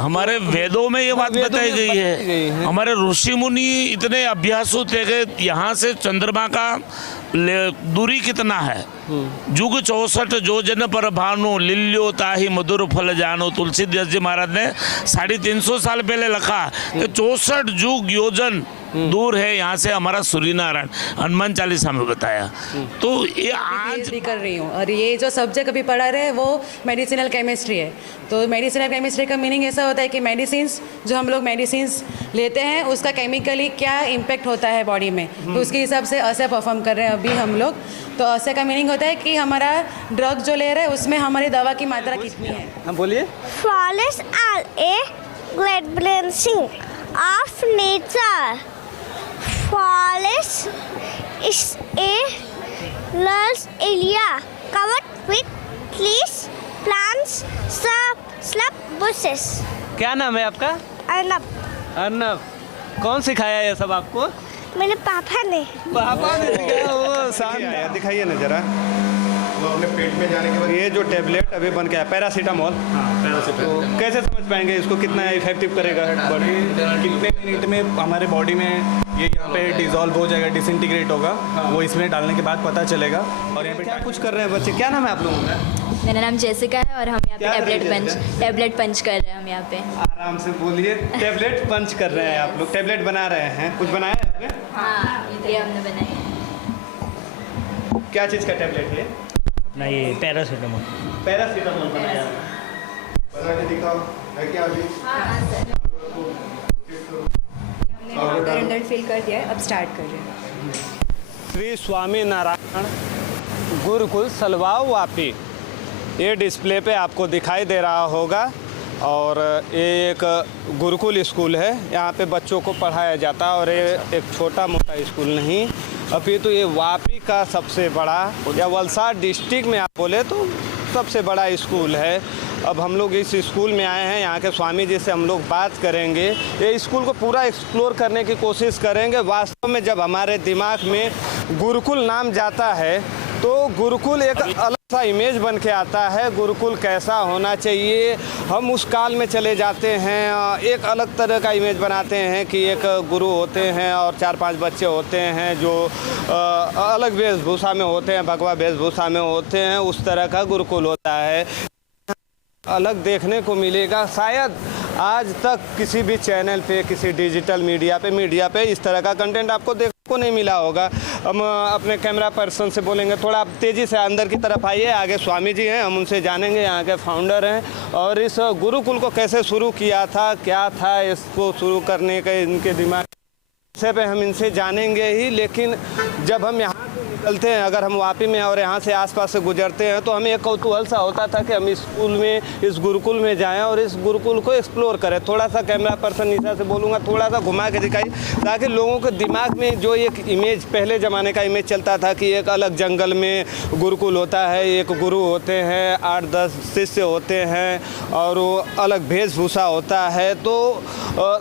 हमारे वेदों में ये बात बताई गई है। हमारे ऋषि मुनि इतने अभ्यासु थे कि यहाँ से चंद्रमा का दूरी कितना है। जुग 64 जो जन पर भानु लिल्यो ताही मधुर फल जानो। तुलसीदास जी महाराज ने 350 साल पहले लिखा कि 64 जुग योजन दूर है यहाँ से हमारा सूर्य नारायण। हनुमान चालीसा में बताया। तो ये आज भी कर रही हूँ और ये जो सब्जेक्ट अभी पढ़ा रहे हैं वो मेडिसिनल केमिस्ट्री है। तो मेडिसिनल केमिस्ट्री का मीनिंग ऐसा होता है कि मेडिसिन्स जो हम लोग मेडिसिन्स लेते हैं उसका केमिकली क्या इम्पेक्ट होता है बॉडी में, तो उसके हिसाब से ऐसे परफॉर्म कर रहे हैं अभी हम लोग। तो ऐसे का मीनिंग होता है कि हमारा ड्रग जो ले रहे हैं उसमें हमारी दवा की मात्रा कितनी है। हम बोलिए। Forests are a great blessing of nature. Forest is a large area covered with trees, plants, shrub, bushes. क्या नाम है आपका? अर्नब, अर्नब। कौन सिखाया ये सब आपको? मेरे पापा ने। पापा ने सिखाया। वो सामने दिखाइए ना जरा। वो अपने पेट में जाने के बाद ये जो टेबलेट अभी बन के आया पैरासीटामोल। तो कैसे समझ पाएंगे इसको कितना इफेक्टिव करेगा? कितने मिनट में हमारे बॉडी में ये यहाँ पे डिसॉल्व हो जाएगा, डिसइंटीग्रेट होगा। वो इसमें डालने के बाद पता चलेगा। और यहाँ पे क्या कुछ कर रहे हैं बच्चे? क्या नाम है आप लोगों का? मेरा नाम जेसिका है और हम यहाँ पे टैबलेट पंच कर रहे हैं। हम यहाँ पे आराम से बोलिए। टेबलेट पंच कर रहे हैं आप लोग, टेबलेट बना रहे हैं। कुछ बनाया है आपने? हाँ, ये हमने बनाया है। क्या चीज़ का टेबलेट है? अपना ये पैरासीटामोल। पैरासीटामोल बनाया बना के दिखाओ। है क्या अभी? अंदर फिल कर दिया है, अब स्टार्ट कर रहे हैं। श्री स्वामी नारायण गुरुकुल सलवाव वापी ये डिस्प्ले पे आपको दिखाई दे रहा होगा। और ये एक गुरुकुल स्कूल है। यहाँ पे बच्चों को पढ़ाया जाता है। और ये एक छोटा मोटा स्कूल नहीं, अभी तो ये वापी का सबसे बड़ा या वलसाड डिस्ट्रिक्ट में आप बोले तो सबसे बड़ा स्कूल है। अब हम लोग इस स्कूल में आए हैं। यहाँ के स्वामी जी से हम लोग बात करेंगे। ये स्कूल को पूरा एक्सप्लोर करने की कोशिश करेंगे। वास्तव में जब हमारे दिमाग में गुरुकुल नाम जाता है तो गुरुकुल एक अलग सा इमेज बन के आता है। गुरुकुल कैसा होना चाहिए, हम उस काल में चले जाते हैं। एक अलग तरह का इमेज बनाते हैं कि एक गुरु होते हैं और 4-5 बच्चे होते हैं जो अलग वेशभूषा में होते हैं, भगवा वेशभूषा में होते हैं। उस तरह का गुरुकुल होता है। अलग देखने को मिलेगा। शायद आज तक किसी भी चैनल पे, किसी डिजिटल मीडिया पे इस तरह का कंटेंट आपको देखने को नहीं मिला होगा। हम अपने कैमरा पर्सन से बोलेंगे थोड़ा आप तेज़ी से अंदर की तरफ आइए। आगे स्वामी जी हैं, हम उनसे जानेंगे, यहाँ के फाउंडर हैं। और इस गुरुकुल को कैसे शुरू किया था, क्या था इसको शुरू करने का इनके दिमाग से पे हम इनसे जानेंगे ही। लेकिन जब हम यहाँ से निकलते हैं, अगर हम वापी में और यहाँ से आसपास से गुजरते हैं तो हमें एक कौतूहल सा होता था कि हम इस स्कूल में, इस गुरुकुल में जाएं और इस गुरुकुल को एक्सप्लोर करें। थोड़ा सा कैमरा पर्सन निशा से बोलूँगा थोड़ा सा घुमा के दिखाई, ताकि लोगों के दिमाग में जो एक इमेज, पहले ज़माने का इमेज चलता था कि एक अलग जंगल में गुरुकुल होता है, एक गुरु होते हैं, 8-10 शिष्य होते हैं और वो अलग वेशभूषा होता है। तो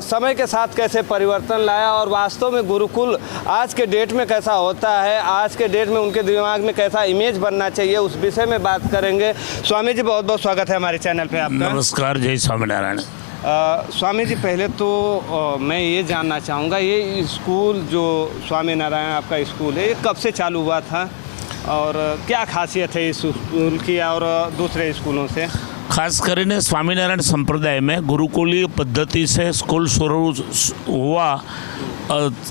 समय के साथ कैसे परिवर्तन लाया और वास्तव में गुरुकुल आज के डेट में कैसा होता है, आज के डेट में उनके दिमाग में कैसा इमेज बनना चाहिए, उस विषय में बात करेंगे। स्वामी जी बहुत बहुत स्वागत है हमारे चैनल पे आपका। नमस्कार, जय स्वामीनारायण। स्वामी जी पहले तो मैं ये जानना चाहूँगा, ये स्कूल जो स्वामी नारायण आपका स्कूल है, ये कब से चालू हुआ था और क्या खासियत है इस स्कूल की और दूसरे स्कूलों से? खास કરીને स्वामीनारायण संप्रदाय में गुरुकुलीय पद्धति से स्कूल शुरू हुआ,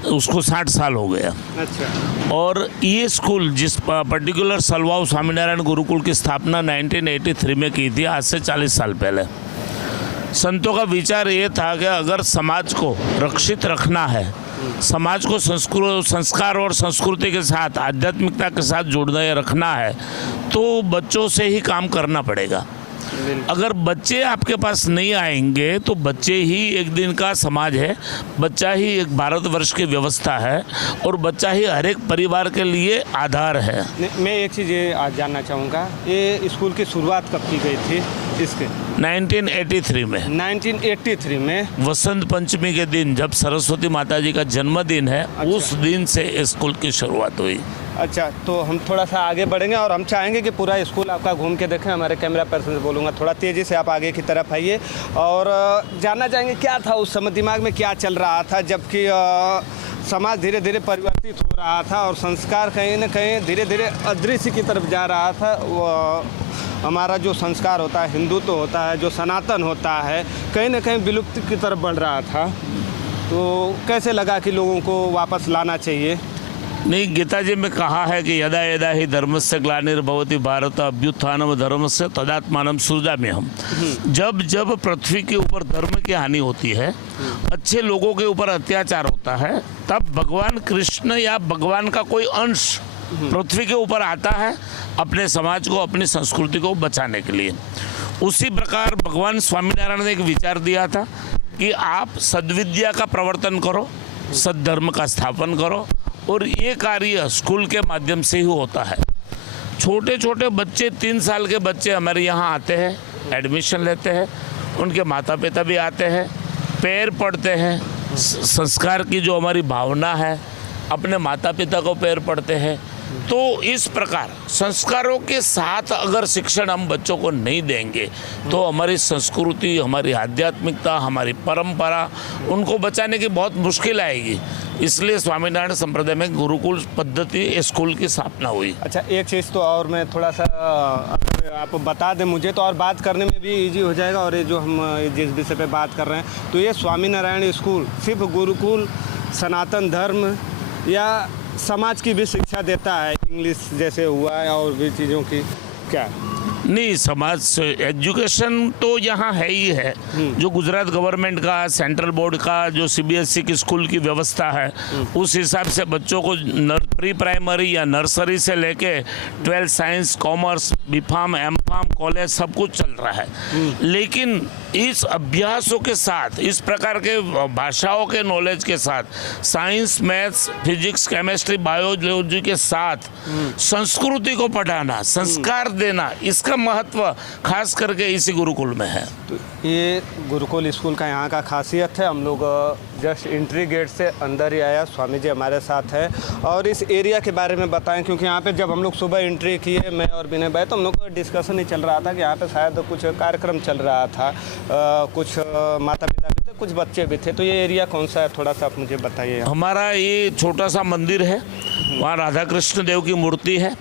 उसको 60 साल हो गया। अच्छा। और ये स्कूल जिस पर्टिकुलर सलवाव स्वामीनारायण गुरुकुल की स्थापना 1983 में की थी, आज से 40 साल पहले। संतों का विचार ये था कि अगर समाज को रक्षित रखना है, समाज को संस्कार और संस्कृति के साथ, आध्यात्मिकता के साथ जोड़ना रखना है, तो बच्चों से ही काम करना पड़ेगा। अगर बच्चे आपके पास नहीं आएंगे तो बच्चे ही एक दिन का समाज है, बच्चा ही एक भारतवर्ष की व्यवस्था है और बच्चा ही हर एक परिवार के लिए आधार है। मैं एक चीज़ ये आज जानना चाहूँगा, ये स्कूल की शुरुआत कब की गई थी इसके? 1983 में। 1983 में वसंत पंचमी के दिन, जब सरस्वती माता जी का जन्मदिन है, उस दिन से स्कूल की शुरुआत हुई। अच्छा, तो हम थोड़ा सा आगे बढ़ेंगे और हम चाहेंगे कि पूरा स्कूल आपका घूम के देखें। हमारे कैमरा पर्सन से बोलूँगा थोड़ा तेज़ी से आप आगे की तरफ आइए और जानना चाहेंगे क्या था उस समय दिमाग में, क्या चल रहा था जबकि समाज धीरे धीरे परिवर्तित हो रहा था और संस्कार कहीं ना कहीं धीरे धीरे अदृश्य की तरफ जा रहा था। हमारा जो संस्कार होता है, हिंदुत्व होता है, जो सनातन होता है, कहीं ना कहीं विलुप्ति की तरफ बढ़ रहा था। तो कैसे लगा कि लोगों को वापस लाना चाहिए? नहीं, गीता जी में कहा है कि यदा यदा ही धर्मस्य ग्लानिर्भवति भारत अभ्युत्थानम धर्मस्य तदात्मानं सृजाम्यहम्। जब जब पृथ्वी के ऊपर धर्म की हानि होती है, अच्छे लोगों के ऊपर अत्याचार होता है, तब भगवान कृष्ण या भगवान का कोई अंश पृथ्वी के ऊपर आता है अपने समाज को, अपनी संस्कृति को बचाने के लिए। उसी प्रकार भगवान स्वामीनारायण ने एक विचार दिया था कि आप सद्विद्या का प्रवर्तन करो, सद्धर्म का स्थापन करो, और ये कार्य स्कूल के माध्यम से ही होता है। छोटे छोटे बच्चे, 3 साल के बच्चे हमारे यहाँ आते हैं, एडमिशन लेते हैं, उनके माता पिता भी आते हैं, पैर पड़ते हैं, संस्कार की जो हमारी भावना है, अपने माता पिता को पैर पड़ते हैं। तो इस प्रकार संस्कारों के साथ अगर शिक्षण हम बच्चों को नहीं देंगे तो हमारी संस्कृति, हमारी आध्यात्मिकता, हमारी परंपरा, उनको बचाने की बहुत मुश्किल आएगी। इसलिए स्वामीनारायण संप्रदाय में गुरुकुल पद्धति स्कूल की स्थापना हुई। अच्छा, एक चीज़ तो और मैं थोड़ा सा अगर आप बता दें मुझे तो और बात करने में भी इजी हो जाएगा। और ये जो हम जिस विषय पे बात कर रहे हैं, तो ये स्वामीनारायण स्कूल सिर्फ गुरुकुल, सनातन धर्म या समाज की भी शिक्षा देता है, इंग्लिश जैसे हुआ है और भी चीज़ों की, क्या? नहीं, समाज से एजुकेशन तो यहाँ है ही है। जो गुजरात गवर्नमेंट का, सेंट्रल बोर्ड का जो सीबीएसई की स्कूल की व्यवस्था है, उस हिसाब से बच्चों को प्री प्राइमरी या नर्सरी से लेके 12 साइंस, कॉमर्स, बीफार्म, एमफार्म, कॉलेज सब कुछ चल रहा है। लेकिन इस अभ्यासों के साथ, इस प्रकार के भाषाओं के नॉलेज के साथ, science, maths, physics, chemistry, biology के साथ संस्कृति को पढ़ाना, संस्कार देना, इसका महत्व खास करके इसी गुरुकुल में है। तो ये गुरुकुल स्कूल का यहाँ का खासियत है। हम लोग जस्ट एंट्री गेट से अंदर ही आया, स्वामी जी हमारे साथ है और इस एरिया के बारे में बताएं, क्योंकि यहाँ पे जब हम लोग सुबह एंट्री किए, मैं और विनय भाई, तो हम लोग को डिस्कशन ही चल रहा था कि यहाँ पे शायद कुछ कार्यक्रम चल रहा था, कुछ माता पिता भी थे, कुछ बच्चे भी थे। तो ये एरिया कौन सा है, थोड़ा सा आप मुझे बताइए। हमारा ये छोटा सा मंदिर है, वहाँ राधा कृष्ण देव की मूर्ति है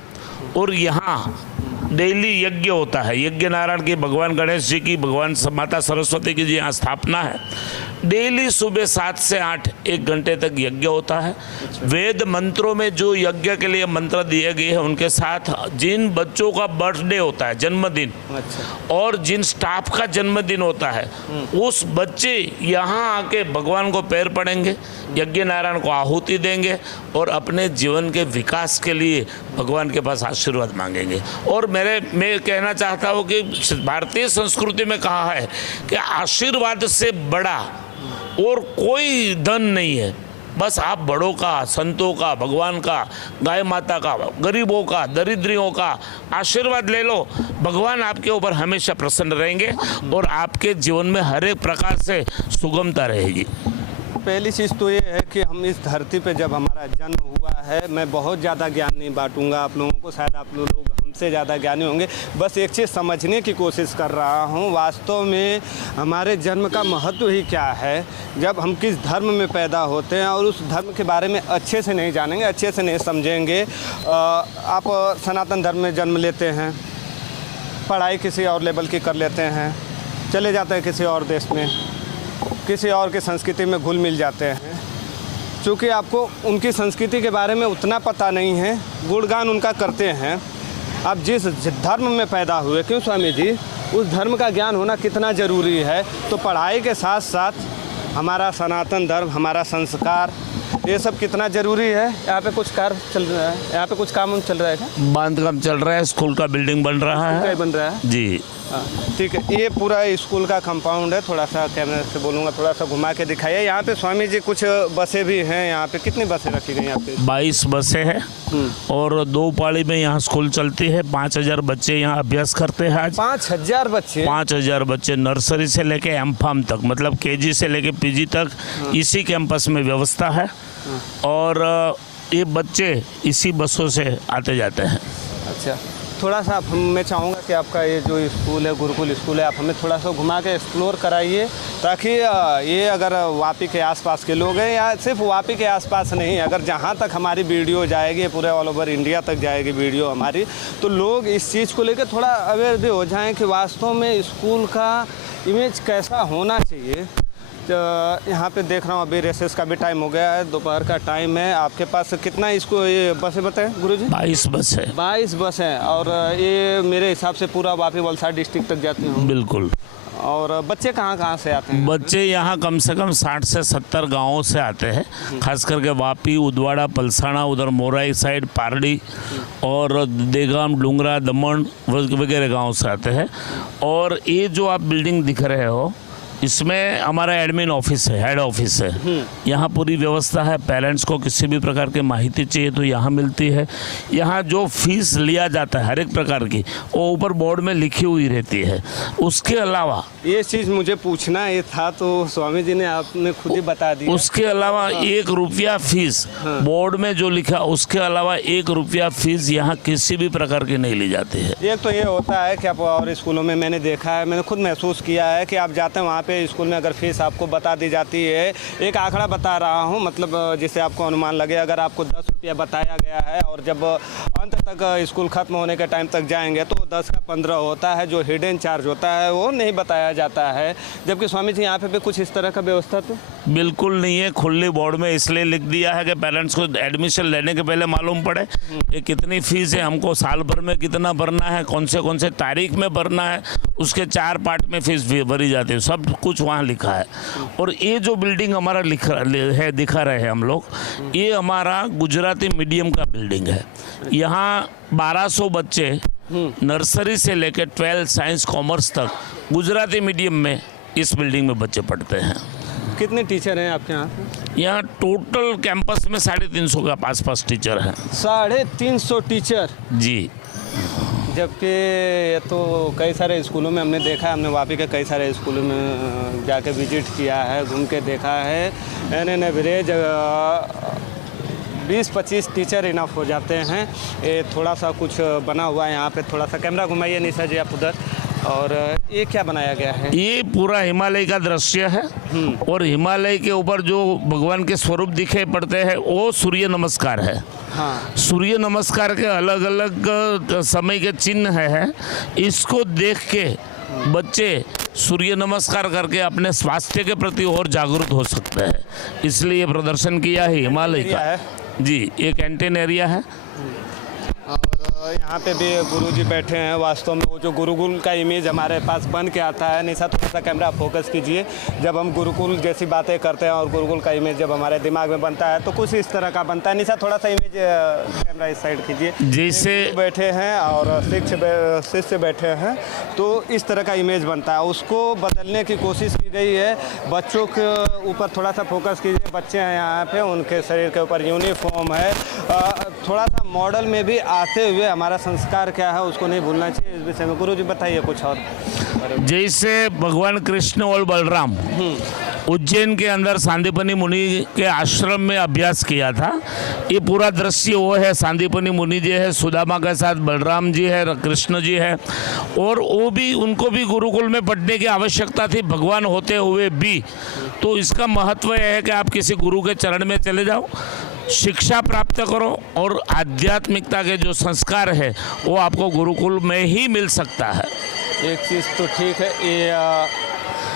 और यहाँ डेली यज्ञ होता है। यज्ञ नारायण की, भगवान गणेश जी की, भगवान माता सरस्वती की जी यहाँ स्थापना है। डेली सुबह 7 से 8 1 घंटे तक यज्ञ होता है। वेद मंत्रों में जो यज्ञ के लिए मंत्र दिए गए हैं, उनके साथ जिन बच्चों का बर्थडे होता है, जन्मदिन, और जिन स्टाफ का जन्मदिन होता है, उस बच्चे यहाँ आके भगवान को पैर पड़ेंगे, यज्ञ नारायण को आहुति देंगे और अपने जीवन के विकास के लिए भगवान के पास आशीर्वाद मांगेंगे। और मैं कहना चाहता हूँ कि भारतीय संस्कृति में कहा है कि आशीर्वाद से बड़ा और कोई धन नहीं है। बस आप बड़ों का, संतों का, भगवान का, गाय माता का, गरीबों का, दरिद्रियों का आशीर्वाद ले लो। भगवान आपके ऊपर हमेशा प्रसन्न रहेंगे और आपके जीवन में हर एक प्रकार से सुगमता रहेगी। पहली चीज़ तो ये है कि हम इस धरती पे जब हमारा जन्म हुआ है, मैं बहुत ज़्यादा ज्ञान नहीं बांटूंगा आप लोगों को, शायद आप लोग हमसे ज़्यादा ज्ञानी होंगे। बस एक चीज़ समझने की कोशिश कर रहा हूँ, वास्तव में हमारे जन्म का महत्व ही क्या है। जब हम किस धर्म में पैदा होते हैं और उस धर्म के बारे में अच्छे से नहीं जानेंगे, अच्छे से नहीं समझेंगे। आप सनातन धर्म में जन्म लेते हैं, पढ़ाई किसी और लेवल की कर लेते हैं, चले जाते हैं किसी और देश में, किसी और की संस्कृति में घुल मिल जाते हैं। चूँकि आपको उनकी संस्कृति के बारे में उतना पता नहीं है, गुणगान उनका करते हैं। आप जिस धर्म में पैदा हुए, क्यों स्वामी जी, उस धर्म का ज्ञान होना कितना ज़रूरी है। तो पढ़ाई के साथ साथ हमारा सनातन धर्म, हमारा संस्कार, ये सब कितना ज़रूरी है। यहाँ पे कुछ कार्य चल रहा है, यहाँ पे कुछ काम चल रहा है क्या? बांध काम चल रहा है, स्कूल का बिल्डिंग बन रहा है। बन रहा है जी, ठीक है। ये पूरा स्कूल का कंपाउंड है। थोड़ा सा कैमरे से बोलूँगा, थोड़ा सा घुमा के दिखाइए। यहाँ पे स्वामी जी कुछ बसें भी हैं। यहाँ पे कितनी बसें रखी गई यहाँ पे? 22 बसें हैं और 2 पाली में यहाँ स्कूल चलती है। 5000 बच्चे यहाँ अभ्यास करते हैं। आज 5000 बच्चे? 5000 बच्चे नर्सरी से लेके एमफार्म तक, मतलब केजी से लेके पीजी तक इसी कैंपस में व्यवस्था है। और ये बच्चे इसी बसों से आते जाते हैं। अच्छा, थोड़ा सा मैं चाहूँगा कि आपका ये जो स्कूल है, गुरुकुल स्कूल है, आप हमें थोड़ा सा घुमा के एक्सप्लोर कराइए, ताकि ये अगर वापी के आसपास के लोग हैं, या सिर्फ वापी के आसपास नहीं, अगर जहाँ तक हमारी वीडियो जाएगी, पूरे ऑल ओवर इंडिया तक जाएगी वीडियो हमारी, तो लोग इस चीज़ को लेकर थोड़ा अवेयर भी हो जाएं कि वास्तव में स्कूल का इमेज कैसा होना चाहिए। यहाँ पे देख रहा हूँ अभी रेसेस का भी टाइम हो गया है, दोपहर का टाइम है। आपके पास कितना इसको ये बसें बताएं गुरुजी? 22 बस है। 22 बस हैं, और ये मेरे हिसाब से पूरा वापी वलसाड डिस्ट्रिक्ट तक जाती हूँ। बिल्कुल। और बच्चे कहाँ से आते हैं? बच्चे यहाँ कम से कम 60 से 70 गांवों से आते हैं, खास करके वापी, उदवाड़ा, पलसाना, उधर मोराई साइड, पारडी और देगाम, डूंगरा, दमन वगैरह गांव से आते हैं। और ये जो आप बिल्डिंग दिख रहे हो, इसमें हमारा एडमिन ऑफिस है, हेड ऑफिस है। यहाँ पूरी व्यवस्था है। पेरेंट्स को किसी भी प्रकार की माहिती चाहिए तो यहाँ मिलती है। यहाँ जो फीस लिया जाता है हर एक प्रकार की, वो ऊपर बोर्ड में लिखी हुई रहती है। उसके अलावा ये चीज़ मुझे पूछना ये था, तो स्वामी जी ने आपने खुद ही बता दिया। उसके अलावा 1 रुपया फीस बोर्ड में जो लिखा, उसके अलावा 1 रुपया फीस यहाँ किसी भी प्रकार की नहीं ली जाती है। एक तो ये होता है कि आप और स्कूलों में मैंने देखा है, मैंने खुद महसूस किया है कि आप जाते हैं वहाँ पे स्कूल में, अगर फीस आपको बता दी जाती है, एक आंकड़ा बता रहा हूँ, मतलब जिससे आपको अनुमान लगे, अगर आपको 10 रुपया बताया गया है और जब अंत तक स्कूल ख़त्म होने के टाइम तक जाएंगे तो 10 का 15 होता है। जो हिडन चार्ज होता है वो नहीं बताया जाता है। जबकि स्वामी जी यहाँ पे भी कुछ इस तरह का व्यवस्था तो बिल्कुल नहीं है। खुली बोर्ड में इसलिए लिख दिया है कि पेरेंट्स को एडमिशन लेने के पहले मालूम पड़े कि कितनी फीस है, हमको साल भर में कितना भरना है, कौन से तारीख में भरना है, उसके 4 पार्ट में फीस भरी जाती है, सब कुछ वहाँ लिखा है। और ये जो बिल्डिंग हमारा दिखा रहे हैं हम लोग, ये हमारा गुजराती मीडियम का बिल्डिंग है। यहाँ 1200 बच्चे नर्सरी से लेकर 12 साइंस कॉमर्स तक गुजराती मीडियम में इस बिल्डिंग में बच्चे पढ़ते हैं। कितने टीचर हैं आपके यहाँ? यहाँ टोटल कैंपस में 350 के आसपास टीचर हैं। 350 टीचर जी। जबकि ये तो कई सारे स्कूलों में हमने देखा है, हमने वापी के कई सारे स्कूलों में जाके विजिट किया है, घूम के देखा है, एन एवरेज 20-25 टीचर इनफ हो जाते हैं। ये थोड़ा सा कुछ बना हुआ है यहाँ पे, थोड़ा सा कैमरा घुमाइए निशा जी आप उधर। और ये क्या बनाया गया है? ये पूरा हिमालय का दृश्य है, और हिमालय के ऊपर जो भगवान के स्वरूप दिखे पड़ते हैं वो सूर्य नमस्कार है। हाँ। सूर्य नमस्कार के अलग अलग समय के चिन्ह है। इसको देख के बच्चे सूर्य नमस्कार करके अपने स्वास्थ्य के प्रति और जागरूक हो सकते हैं, इसलिए प्रदर्शन किया है हिमालय का। जी, ये कैंटीन एरिया है। और यहाँ पे भी गुरुजी बैठे हैं। वास्तव में वो जो गुरुकुल का इमेज हमारे पास बन के आता है, निशा थोड़ा सा कैमरा फोकस कीजिए। जब हम गुरुकुल जैसी बातें करते हैं और गुरुकुल का इमेज जब हमारे दिमाग में बनता है तो कुछ इस तरह का बनता है। निशा थोड़ा सा इमेज कैमरा इस साइड कीजिए। जैसे बैठे हैं और शिष्य बैठे हैं तो इस तरह का इमेज बनता है, उसको बदलने की कोशिश की गई है। बच्चों के ऊपर थोड़ा सा फोकस कीजिए। बच्चे हैं यहाँ पे, उनके शरीर के ऊपर यूनिफॉर्म है। थोड़ा सा मॉडल में भी आते हुए हमारा संस्कार क्या है उसको नहीं भूलना चाहिए। इस विषय में गुरुजी बताइए कुछ और। जैसे भगवान कृष्ण और बलराम उज्जैन के अंदर सांदीपनी मुनि के आश्रम में अभ्यास किया था, ये पूरा दृश्य वो है। सांदीपनी मुनि जी है, सुदामा के साथ बलराम जी है, कृष्ण जी है, और वो भी, उनको भी गुरुकुल में पढ़ने की आवश्यकता थी भगवान होते हुए भी। तो इसका महत्व यह है कि आप किसी गुरु के चरण में चले जाओ, शिक्षा प्राप्त करो, और आध्यात्मिकता के जो संस्कार है वो आपको गुरुकुल में ही मिल सकता है। एक चीज़ तो ठीक है, ये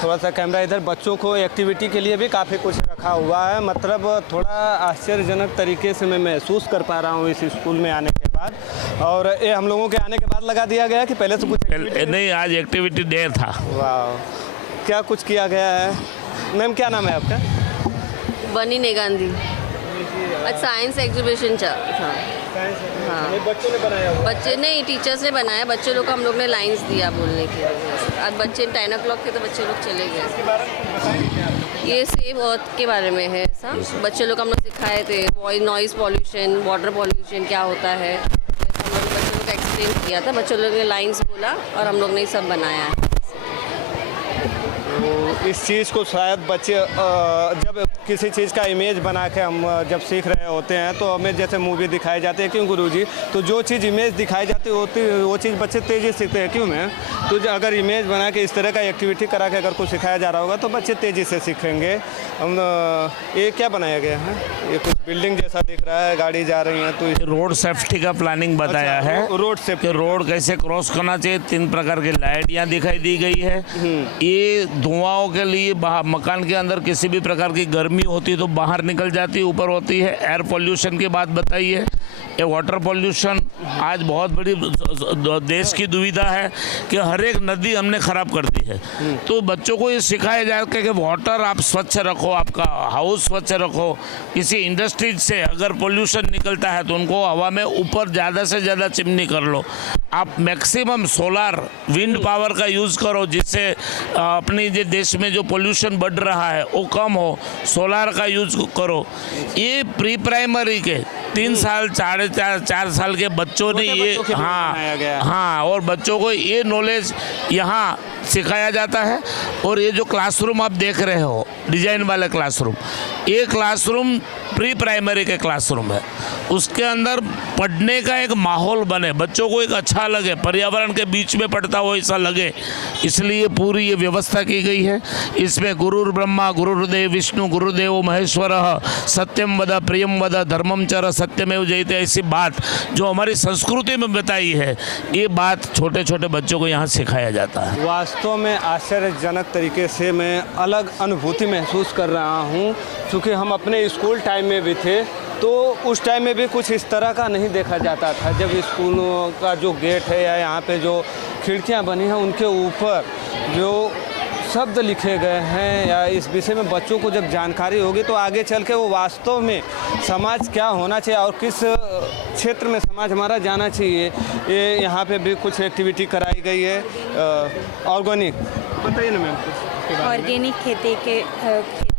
थोड़ा सा कैमरा इधर, बच्चों को एक्टिविटी के लिए भी काफ़ी कुछ रखा हुआ है। मतलब थोड़ा आश्चर्यजनक तरीके से मैं महसूस कर पा रहा हूँ इस स्कूल में आने के बाद। और ये हम लोगों के आने के बाद लगा दिया गया कि पहले से कुछ नहीं, आज एक्टिविटी डे था। वाह, क्या कुछ किया गया है। मैम क्या नाम है आपका? बनी ने गांधी। आज साइंस एग्जीबिशन था। हाँ, बच्चों ने बनाया हुआ? बच्चे नहीं, टीचर्स ने बनाया। बच्चे लोग को हम लोग ने लाइंस दिया बोलने के लिए। आज बच्चे 10 o'clock थे तो बच्चे लोग चले गए। ये सेव अर्थ के बारे में है ऐसा। बच्चे लोग हम लोग सिखाए थे, नॉइज़ पॉल्यूशन, वाटर पॉल्यूशन क्या होता है, हम लोग बच्चों लोग को एक्सप्लेन किया था। बच्चों लोग ने लाइंस बोला और हम लोग ने सब बनाया है। इस चीज़ को शायद बच्चे जब किसी चीज़ का इमेज बना के हम जब सीख रहे होते हैं तो हमें जैसे मूवी दिखाई जाती है, क्यों गुरुजी? तो जो चीज़ इमेज दिखाई जाती है वो चीज़ बच्चे तेज़ी से सीखते हैं। क्यों मैम? तो अगर इमेज बना के इस तरह का एक्टिविटी करा के अगर कुछ सिखाया जा रहा होगा तो बच्चे तेज़ी से सीखेंगे। हम ये क्या बनाया गया है? ये कुछ बिल्डिंग जैसा दिख रहा है, गाड़ी जा रही है, तो रोड सेफ्टी का प्लानिंग बताया है। रोड सेफ्टी, कि रोड कैसे क्रॉस करना चाहिए। 3 प्रकार की लाइट यहाँ दिखाई दी गई है। ये धुआंओं के लिए मकान के अंदर किसी भी प्रकार की गर्मी होती है तो बाहर निकल जाती है, ऊपर होती है। एयर पोल्यूशन की बात बताई है। ये वाटर पोल्यूशन आज बहुत बड़ी देश की दुविधा है कि हर एक नदी हमने खराब कर दी है। तो बच्चों को ये सिखाया जाए कि वाटर आप स्वच्छ रखो, आपका हाउस स्वच्छ रखो। किसी इंडस्ट्रीज से अगर पोल्यूशन निकलता है तो उनको हवा में ऊपर ज़्यादा से ज़्यादा चिमनी कर लो। आप मैक्सिमम सोलार विंड पावर का यूज़ करो, जिससे अपनी जो देश में जो पोल्यूशन बढ़ रहा है वो कम हो। सोलार का यूज़ करो। ये प्री प्राइमरी के 3 साल 4 साल के बच्चों ने ये हाँ और बच्चों को ये नॉलेज यहाँ सिखाया जाता है। और ये जो क्लासरूम आप देख रहे हो, डिजाइन वाले क्लासरूम, ये क्लासरूम प्री प्राइमरी के क्लासरूम है। उसके अंदर पढ़ने का एक माहौल बने, बच्चों को एक अच्छा लगे, पर्यावरण के बीच में पढ़ता हो ऐसा लगे, इसलिए पूरी ये व्यवस्था की गई है। इसमें गुरुर् ब्रह्मा गुरुर्देव विष्णु गुरुदेव महेश्वर सत्यम वद प्रियम वद धर्मम चर सत्यमेव जयते, ऐसी बात जो हमारी संस्कृति में बताई है, ये बात छोटे छोटे बच्चों को यहाँ सिखाया जाता है। वास्तव में आश्चर्यजनक तरीके से मैं अलग अनुभूति महसूस कर रहा हूँ, क्योंकि हम अपने स्कूल टाइम में भी थे तो उस टाइम में भी कुछ इस तरह का नहीं देखा जाता था। जब स्कूलों का जो गेट है या यहाँ पे जो खिड़कियाँ बनी हैं उनके ऊपर जो शब्द लिखे गए हैं या इस विषय में बच्चों को जब जानकारी होगी तो आगे चल के वो वास्तव में समाज क्या होना चाहिए और किस क्षेत्र में समाज हमारा जाना चाहिए, ये यहाँ पे भी कुछ एक्टिविटी कराई गई है। ऑर्गेनिक बताइए ना मैम। ऑर्गेनिक खेती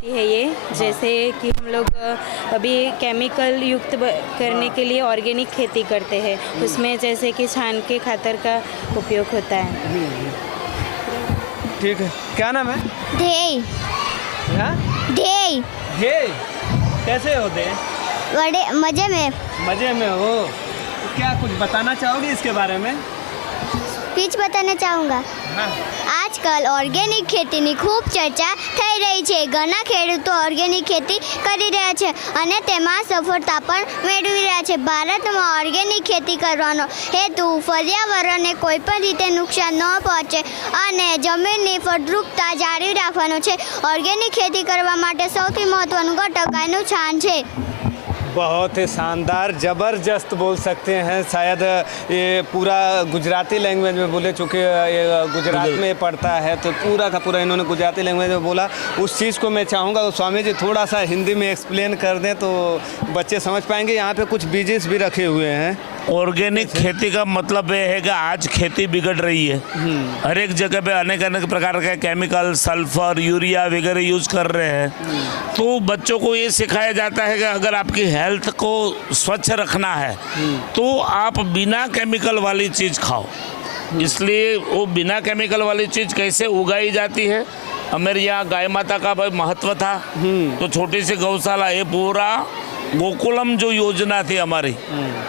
है ये, जैसे कि हम लोग अभी केमिकल युक्त करने के लिए ऑर्गेनिक खेती करते हैं, उसमें जैसे कि छान के खातर का उपयोग होता है। ठीक है, क्या नाम है? ढेई। ढेई। ढेई कैसे होते हैं? बड़े मजे में। मजे में हो? क्या कुछ बताना चाहोगे इसके बारे में? स्पीच बताना चाहूँगा। આજકાલ ઓર્ગેનિક ખેતીની ખૂબ ચર્ચા થઈ રહી છે। ઘણા ખેડૂતો ઓર્ગેનિક ખેતી કરી રહ્યા છે અને તેમાં સફળતા પણ મેળવી રહ્યા છે। ભારતમાં ઓર્ગેનિક ખેતી કરવાનો હેતુ પર્યાવરણને કોઈપણ રીતે નુકસાન ન પહોંચે અને જમીનની ફળદ્રુપતા જાળવી રાખવાનો છે। ઓર્ગેનિક ખેતી કરવા માટે સૌથી મહત્ત્વનું ઘટક ગાયનું છાણ છે। बहुत ही शानदार, ज़बरदस्त बोल सकते हैं। शायद ये पूरा गुजराती लैंग्वेज में बोले, चूँकि ये गुजरात में पढ़ता है तो पूरा का पूरा इन्होंने गुजराती लैंग्वेज में बोला। उस चीज़ को मैं चाहूँगा स्वामी जी थोड़ा सा हिंदी में एक्सप्लेन कर दें तो बच्चे समझ पाएंगे। यहाँ पे कुछ बीजेस भी रखे हुए हैं। ऑर्गेनिक खेती का मतलब ये है कि आज खेती बिगड़ रही है, हर एक जगह पे अनेक अनेक प्रकार के केमिकल, सल्फर, यूरिया वगैरह यूज कर रहे हैं। तो बच्चों को ये सिखाया जाता है कि अगर आपकी हेल्थ को स्वच्छ रखना है तो आप बिना केमिकल वाली चीज़ खाओ। इसलिए वो बिना केमिकल वाली चीज़ कैसे उगाई जाती है, हमारे यहाँ गाय माता का भाई महत्व था। तो छोटी सी गौशाला, ये पूरा गोकुलम जो योजना थी हमारी,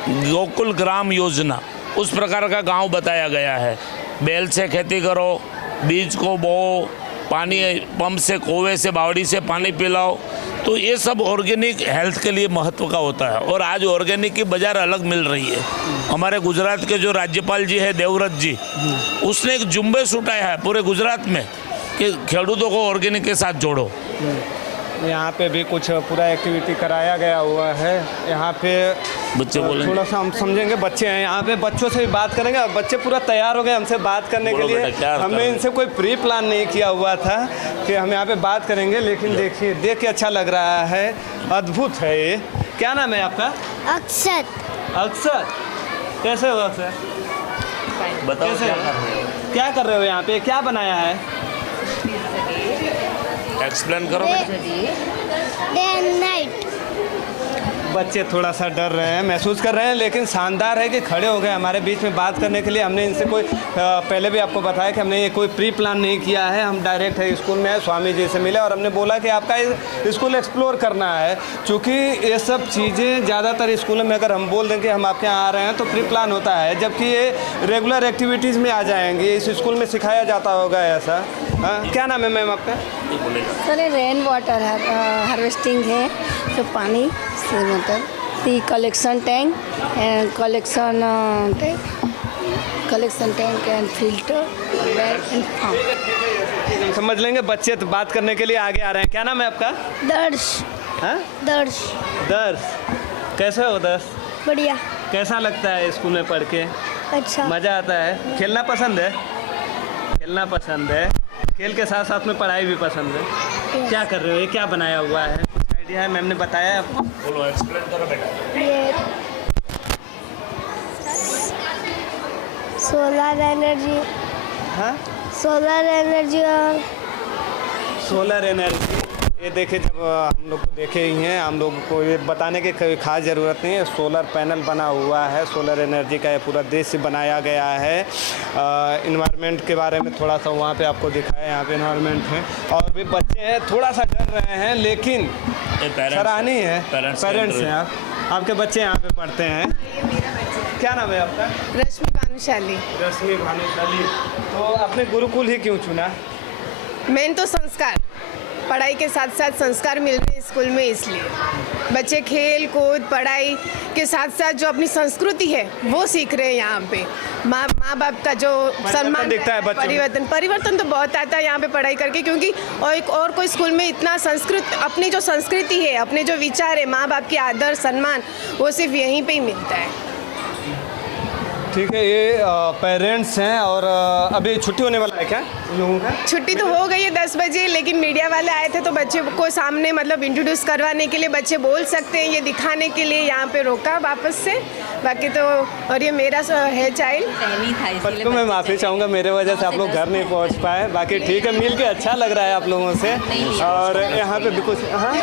गोकुल ग्राम योजना, उस प्रकार का गांव बताया गया है। बैल से खेती करो, बीज को बो, पानी पंप से, कुएं से, बावड़ी से पानी पिलाओ। तो ये सब ऑर्गेनिक हेल्थ के लिए महत्व का होता है। और आज ऑर्गेनिक की बाजार अलग मिल रही है। हमारे गुजरात के जो राज्यपाल जी है देवव्रत जी, उसने एक जुम्बेश उठाया है पूरे गुजरात में कि खेडूतों को ऑर्गेनिक के साथ जोड़ो। यहाँ पे भी कुछ पूरा एक्टिविटी कराया गया हुआ है। यहाँ पे बच्चे बोलेंगे, थोड़ा सा हम समझेंगे। बच्चे हैं यहाँ पे, बच्चों से भी बात करेंगे। बच्चे पूरा तैयार हो गए हमसे बात करने के लिए। हमने इनसे कोई प्री प्लान नहीं किया हुआ था कि हम यहाँ पे बात करेंगे, लेकिन देखिए देख के अच्छा लग रहा है, अद्भुत है ये। क्या नाम है आपका? अक्षत। अक्षत, कैसे हो अक्षत? बताओ क्या कर रहे हो यहाँ पे? क्या बनाया है? एक्सप्लेन करो। Day and night. बच्चे थोड़ा सा डर रहे हैं, महसूस कर रहे हैं, लेकिन शानदार है कि खड़े हो गए हमारे बीच में बात करने के लिए। हमने इनसे कोई पहले भी आपको बताया कि हमने ये कोई प्री प्लान नहीं किया है, हम डायरेक्ट है स्कूल में आए, स्वामी जी से मिले और हमने बोला कि आपका स्कूल एक्सप्लोर करना है। चूँकि ये सब चीज़ें ज़्यादातर स्कूलों में अगर हम बोल दें कि हम आपके यहाँ आ रहे हैं तो प्री प्लान होता है, जबकि ये रेगुलर एक्टिविटीज़ में आ जाएंगे। इस स्कूल में सिखाया जाता होगा ऐसा। हाँ, क्या नाम है मैम आपका? सर ये रेन वाटर हार्वेस्टिंग है, तो पानी से मतलब the collection tank and collection tank and filter and farm. समझ लेंगे, बच्चे तो बात करने के लिए आगे आ रहे हैं। क्या नाम है आपका? दर्श। हाँ? दर्श। दर्श, कैसे हो दर्श? बढ़िया। कैसा लगता है स्कूल में पढ़ के? अच्छा। मज़ा आता है? खेलना पसंद है? खेलना पसंद है, खेल के साथ साथ में पढ़ाई भी पसंद है। क्या कर रहे हो? ये क्या बनाया हुआ है? कुछ आइडिया है? मैम ने बताया आपको? बोलो, एक्सप्लेन करो बेटा। ये सोलर एनर्जी। हाँ, सोलर एनर्जी और सोलर एनर्जी। ये देखे, जब हम लोग को देखे ही हैं, हम लोग को ये बताने की कोई खास ज़रूरत नहीं है। सोलर पैनल बना हुआ है, सोलर एनर्जी का ये पूरा देश से बनाया गया है। इन्वायरमेंट के बारे में थोड़ा सा वहाँ पे आपको दिखाया, यहाँ पे इन्वायरमेंट है और भी बच्चे हैं, थोड़ा सा डर रहे हैं, लेकिन सराहनीय है। पेरेंट्स हैं आप, आपके बच्चे यहाँ पे पढ़ते हैं। क्या नाम है आपका? रश्मि भानुशाली। रश्मि भानुशाली। तो आपने गुरुकुल ही क्यों चुना? मेन तो संस्कार, पढ़ाई के साथ साथ संस्कार मिल रहे हैं स्कूल में, इसलिए बच्चे खेल कूद पढ़ाई के साथ साथ जो अपनी संस्कृति है वो सीख रहे हैं यहाँ पे। माँ बाप का जो सम्मान दिखता है बच्चों परिवर्तन तो बहुत आता है यहाँ पे पढ़ाई करके, क्योंकि और कोई स्कूल में इतना अपनी जो संस्कृति है, अपने जो विचार है, माँ बाप की आदर सम्मान, वो सिर्फ यहीं पे ही मिलता है। ठीक है, ये पेरेंट्स हैं और अभी छुट्टी होने वाला है क्या उन लोगों का? छुट्टी तो हो गई है 10 बजे, लेकिन मीडिया वाले आए थे तो बच्चे को सामने मतलब इंट्रोड्यूस करवाने के लिए, बच्चे बोल सकते हैं ये दिखाने के लिए यहाँ पे रोका वापस से। बाकी तो, और ये मेरा है चाइल्ड। बच्चों मैं माफ़ी चाहूँगा, मेरे वजह से आप लोग घर नहीं पहुँच पाए। बाकी ठीक है, मिल के अच्छा लग रहा है आप लोगों से। और यहाँ पे भी कुछ, हाँ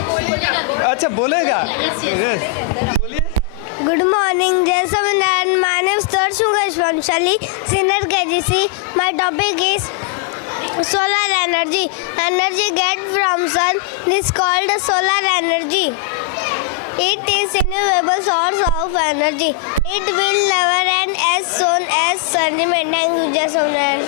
अच्छा बोलेगा, बोलिए। Good morning, Jai Swaminarayan. My name is Darsh Vanshali, senior KGC. My topic is solar energy. Energy get from sun is called solar energy. It is renewable source of energy. It will never end as soon as sun remains. Thank you, Jai Swaminarayan.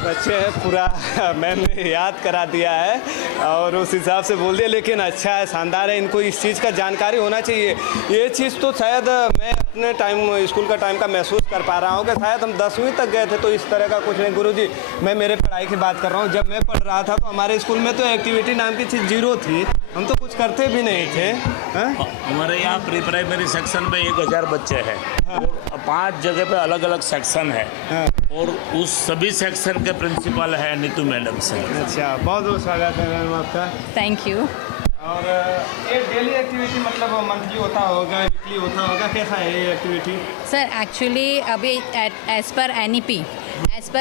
बच्चे हैं, पूरा मैंने याद करा दिया है और उस हिसाब से बोल दिया, लेकिन अच्छा है, शानदार है। इनको इस चीज़ का जानकारी होना चाहिए। ये चीज़ तो शायद मैं अपने टाइम, स्कूल का टाइम का महसूस कर पा रहा हूँ कि शायद हम 10वीं तक गए थे तो इस तरह का कुछ नहीं। गुरुजी, मैं मेरे पढ़ाई की बात कर रहा हूँ, जब मैं पढ़ रहा था तो हमारे स्कूल में तो एक्टिविटी नाम की चीज़ जीरो थी, हम तो कुछ करते भी नहीं थे। हमारे यहाँ प्री प्राइमरी सेक्शन में 1000 बच्चे हैं और 5 जगह पे अलग अलग सेक्शन है और उस सभी सेक्शन के प्रिंसिपल है नीतू मैडम से। अच्छा, बहुत बहुत स्वागत है मैम आपका। Thank you. और ये डेली एक्टिविटी मतलब मंथली होता होगा, वीकली होता होगा, कैसा है ये एक्टिविटी? सर एक्चुअली अभी एज़ पर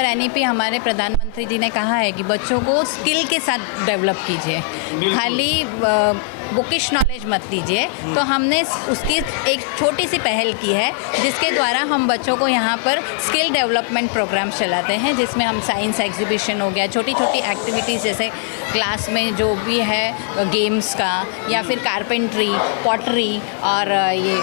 एनईपी हमारे प्रधानमंत्री जी ने कहा है कि बच्चों को स्किल के साथ डेवलप कीजिए, खाली बुकिश नॉलेज मत दीजिए। तो हमने उसकी एक छोटी सी पहल की है जिसके द्वारा हम बच्चों को यहाँ पर स्किल डेवलपमेंट प्रोग्राम चलाते हैं, जिसमें हम साइंस एग्जीबिशन हो गया, छोटी छोटी एक्टिविटीज़ जैसे क्लास में जो भी है गेम्स का या फिर कारपेंट्री, पॉटरी और ये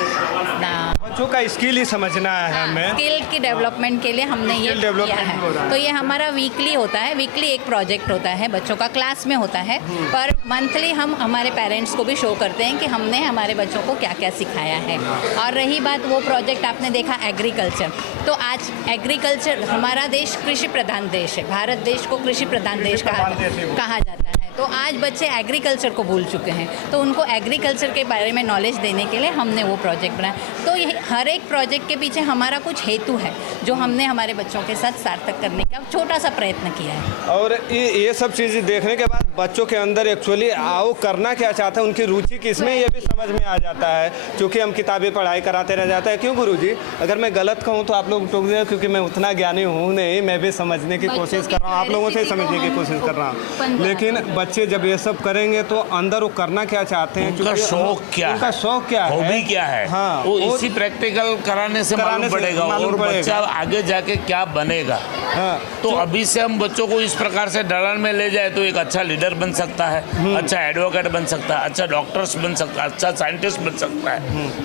बच्चों का स्किल ही समझना है हमें। स्किल की डेवलपमेंट के लिए हमने ये किया है। तो ये हमारा वीकली होता है, वीकली एक प्रोजेक्ट होता है, बच्चों का क्लास में होता है, पर मंथली हम हमारे पेरेंट्स को भी शो करते हैं कि हमने हमारे बच्चों को क्या क्या सिखाया है। और रही बात वो प्रोजेक्ट आपने देखा एग्रीकल्चर, तो आज एग्रीकल्चर, हमारा देश कृषि प्रधान देश है, भारत देश को कृषि प्रधान देश कहा जाता है। तो आज बच्चे एग्रीकल्चर को भूल चुके हैं, तो उनको एग्रीकल्चर के बारे में नॉलेज देने के लिए हमने वो प्रोजेक्ट बनाया। तो ये हर एक प्रोजेक्ट के पीछे हमारा कुछ हेतु है जो हमने हमारे बच्चों के साथ सार्थक करने का छोटा सा प्रयत्न किया है। और ये सब चीज़ें देखने के बाद बच्चों के अंदर एक्चुअली आओ करना क्या चाहते हैं, उनकी रुचि किसमें, ये भी समझ में आ जाता है। क्योंकि हम किताबी पढ़ाई कराते रह जाते हैं। क्यों गुरुजी? अगर मैं गलत कहूँ तो आप लोग टोक दें, क्योंकि मैं उतना ज्ञानी हूँ नहीं, मैं भी समझने की कोशिश कर रहा हूँ, आप लोगों से समझने की कोशिश कर रहा हूँ। लेकिन बच्चे जब ये सब करेंगे तो अंदर वो करना क्या चाहते हैं, उनका शौक क्या है, उनका शौक क्या है, हॉबी क्या है, हाँ, वो इसी प्रैक्टिकल कराने से मालूम पड़ेगा और बच्चा आगे जाके क्या बनेगा। हाँ, तो अभी से हम बच्चों को इस प्रकार से ढलान में ले जाए तो एक अच्छा लीडर बन सकता है, अच्छा एडवोकेट बन सकता है, अच्छा डॉक्टर्स बन सकता है, अच्छा साइंटिस्ट बन सकता है,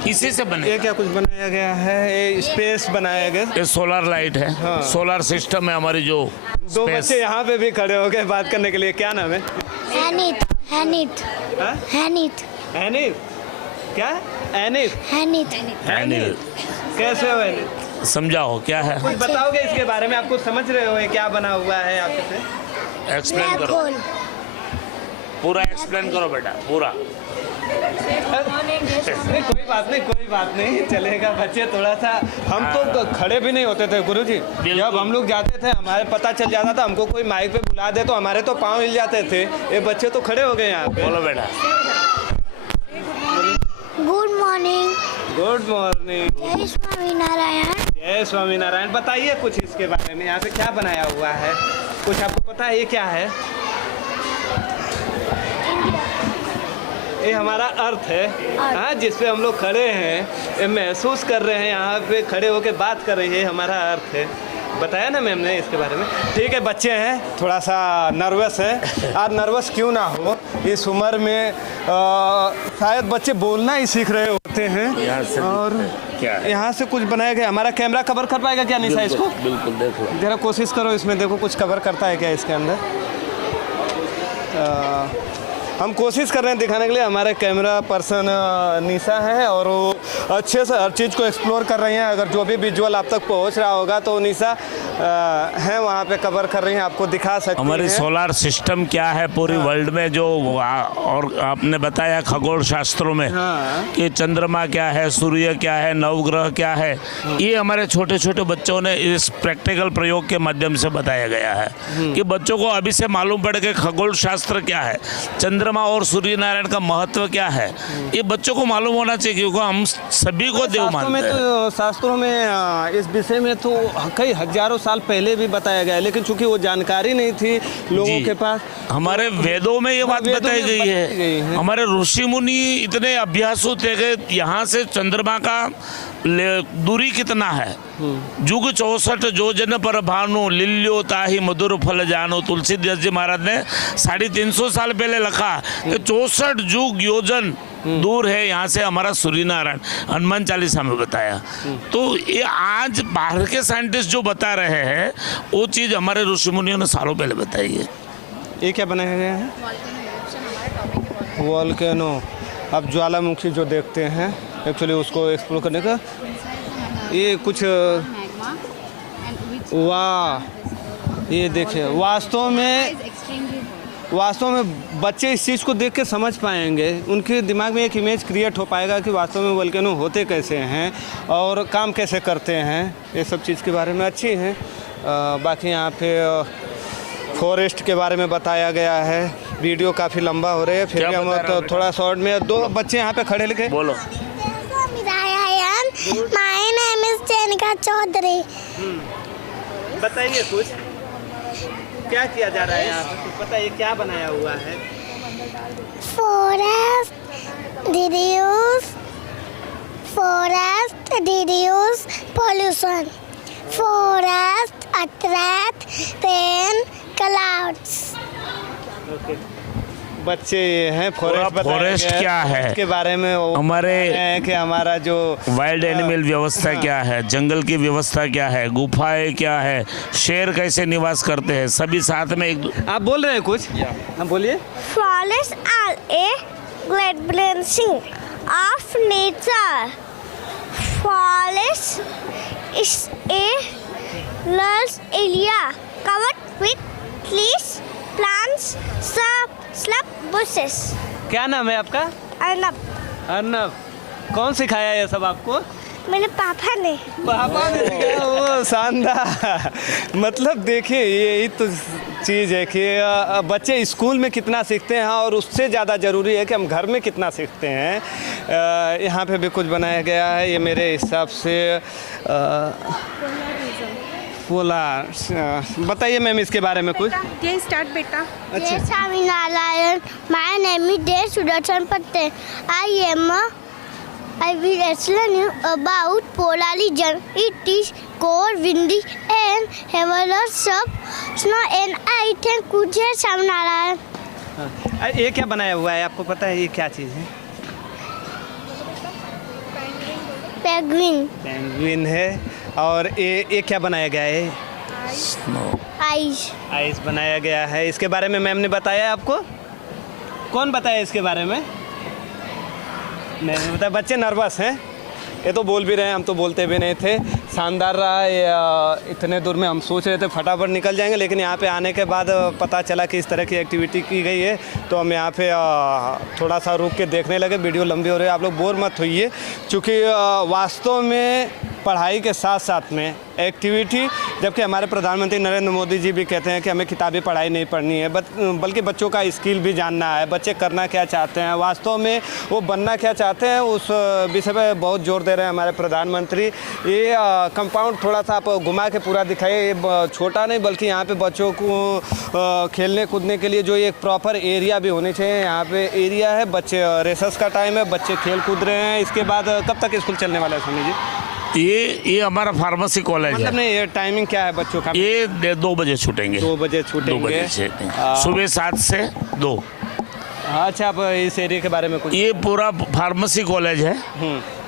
इसी से बने। ये क्या कुछ बनाया गया है, ये स्पेस बनाया गया, ये सोलर लाइट है, हाँ। सोलर सिस्टम है हमारी जो दो बच्चे यहाँ पे भी खड़े हो गए बात करने के लिए। क्या नाम है? हैनित हैनित हाँ? हैनित एनिल। क्या? एनिल। हैनित अनिल। कैसे हो एनिल? समझाओ क्या है, कुछ बताओगे इसके बारे में? आपको समझ रहे हो ये क्या बना हुआ है आपके से? एक्सप्लेन करो, पूरा एक्सप्लेन करो बेटा, पूरा। नहीं कोई बात नहीं चलेगा। बच्चे थोड़ा सा, हम तो खड़े भी नहीं होते थे गुरुजी, जब हम लोग जाते थे हमारे पता चल जाता था, हमको कोई माइक पे बुला दे तो हमारे तो पाँव हिल जाते थे। ये बच्चे तो खड़े हो गए यहाँ पे। बोलो बेटा। Good morning. Good morning. जय स्वामीनारायण। जय स्वामीनारायण। बताइए कुछ इसके बारे में, यहाँ पे क्या बनाया हुआ है, कुछ आपको पता है ये क्या है? ये हमारा अर्थ है, हाँ, जिस पे हम लोग खड़े हैं, ये महसूस कर रहे हैं, यहाँ पे खड़े होके बात कर रहे हैं, हमारा अर्थ है। बताया ना मैम ने इसके बारे में। ठीक है, बच्चे हैं थोड़ा सा नर्वस है। आप नर्वस क्यों ना हो, इस उम्र में शायद बच्चे बोलना ही सीख रहे होते हैं। और क्या है? यहाँ से कुछ बनाया गया। हमारा कैमरा कवर कर पाएगा क्या निशा इसको? बिल्कुल देखो, जरा कोशिश करो इसमें, देखो कुछ कवर करता है क्या इसके अंदर। हम कोशिश कर रहे हैं दिखाने के लिए। हमारे कैमरा पर्सन निशा है और वो अच्छे से हर चीज़ को एक्सप्लोर कर रही हैं। अगर जो भी विजुअल आप तक पहुंच रहा होगा तो निशा है वहाँ पे कवर कर रही हैं, आपको दिखा सकती हैं। हमारी सोलर सिस्टम क्या है पूरी वर्ल्ड में, जो और आपने बताया खगोल शास्त्रों में कि चंद्रमा क्या है, सूर्य क्या है, नवग्रह क्या है, ये हमारे छोटे छोटे बच्चों ने इस प्रैक्टिकल प्रयोग के माध्यम से बताया गया है कि बच्चों को अभी से मालूम पड़े कि खगोल शास्त्र क्या है, चंद्रमा और सूर्य नारायण का महत्व क्या है, ये बच्चों को मालूम होना चाहिए, क्योंकि हम सभी को देव मानते हैं। तो शास्त्रों में इस विषय में तो कई हजारों साल पहले भी बताया गया है, लेकिन चूंकि वो जानकारी नहीं थी लोगों के पास। हमारे वेदों में ये बात बताई गई है। हमारे ऋषि मुनि इतने अभ्यासु थे कि यहाँ से चंद्रमा का दूरी कितना है। जुग 64 जो जन पर भानु लिल्यो ताही मधुर फल जानो। तुलसीदास जी महाराज ने 350 साल पहले लिखा कि 64 जुग योजन दूर है यहाँ से हमारा सूर्य नारायण, हनुमान चालीसा में बताया। तो ये आज बाहर के साइंटिस्ट जो बता रहे हैं वो चीज़ हमारे ऋषि मुनियों ने सालों पहले बताई है। ये क्या बनाया गया है? वॉल्केनो। अब ज्वालामुखी जो देखते हैं एक्चुअली उसको एक्सप्लोर करने का ये कुछ, वाह, ये देखिए वास्तव में बच्चे इस चीज़ को देख के समझ पाएंगे, उनके दिमाग में एक इमेज क्रिएट हो पाएगा कि वास्तव में वोल्केनो होते कैसे हैं और काम कैसे करते हैं। ये सब चीज़ के बारे में अच्छी हैं। बाकी यहाँ पे फॉरेस्ट के बारे में बताया गया है। वीडियो काफ़ी लंबा हो रहा है, फिर भी हम तो थोड़ा शॉर्ट में। दो बच्चे यहाँ पे खड़े लिखे। बोलो। My name is Jenika Chaudhary. बताइए कुछ, क्या किया जा रहा है यहाँ पे? कुछ बताइए क्या बनाया हुआ है? Forest reduce pollution, forest attract rain clouds. Okay, बच्चे ये हैं फॉरेस्ट क्या है इसके बारे में हमारे कि हमारा जो वाइल्ड एनिमल व्यवस्था क्या है, जंगल की व्यवस्था क्या है, गुफाएं क्या है, शेर कैसे निवास करते हैं, सभी साथ में एक। आप बोल रहे हैं कुछ? हम बोलिए। Forest are a great blessing of nature. Forest is a large area covered with trees, plants, shrubs bushes. क्या नाम है आपका? अर्नब। अर्नब। कौन सिखाया ये सब आपको? मेरे पापा ने। पापा ने सिखाया? वो शानदार। मतलब देखिए यही तो चीज़ है कि बच्चे स्कूल में कितना सीखते हैं और उससे ज़्यादा ज़रूरी है कि हम घर में कितना सीखते हैं। यहाँ पे भी कुछ बनाया गया है। ये मेरे हिसाब से पोला बताइए मैम इसके बारे में कुछ। ये स्टार्ट बेटा। जय Swaminarayan, my name is Dev Sudarshan Patel. I will explain you about polar region. It is cold, windy, and have a lot of snow. And I thank you, जय स्वामीनारायण। ये क्या बनाया हुआ है, आपको पता है ये क्या चीज़ है? पेंगुइन। पेंगुइन है। और ये क्या बनाया गया है? आइस। आइस बनाया गया है। इसके बारे में मैम ने बताया आपको? कौन बताया इसके बारे में? मैंने बताया। बच्चे नर्वस हैं, ये तो बोल भी रहे हैं, हम तो बोलते भी नहीं थे। शानदार रहा ये, इतने दूर में हम सोच रहे थे फटाफट निकल जाएंगे, लेकिन यहाँ पे आने के बाद पता चला कि इस तरह की एक्टिविटी की गई है, तो हम यहाँ पे थोड़ा सा रुक के देखने लगे। वीडियो लंबी हो रही है, आप लोग बोर मत होइए, क्योंकि वास्तव में पढ़ाई के साथ साथ में एक्टिविटी, जबकि हमारे प्रधानमंत्री नरेंद्र मोदी जी भी कहते हैं कि हमें किताबी पढ़ाई नहीं पढ़नी है, बल्कि बच्चों का स्किल भी जानना है, बच्चे करना क्या चाहते हैं, वास्तव में वो बनना क्या चाहते हैं, उस विषय पर बहुत जोर दे रहे हैं हमारे प्रधानमंत्री। ये कंपाउंड थोड़ा सा आप घुमा के पूरा दिखाइए, ये छोटा नहीं बल्कि यहाँ पे बच्चों को खेलने कूदने के लिए जो एक प्रॉपर एरिया भी होनी चाहिए। यहाँ पे एरिया है, बच्चे रेसेस का टाइम है, बच्चे खेल कूद रहे हैं। इसके बाद कब तक स्कूल चलने वाला है स्वामी जी? ये हमारा फार्मेसी कॉलेज मतलब है। नहीं, ये टाइमिंग क्या है बच्चों का? ये 2 बजे छूटेंगे। 2 बजे छूटेंगे। 2 बजे से सुबह 7 से 2। अच्छा, आप इस एरिया के बारे में कुछ? ये पूरा फार्मेसी कॉलेज है,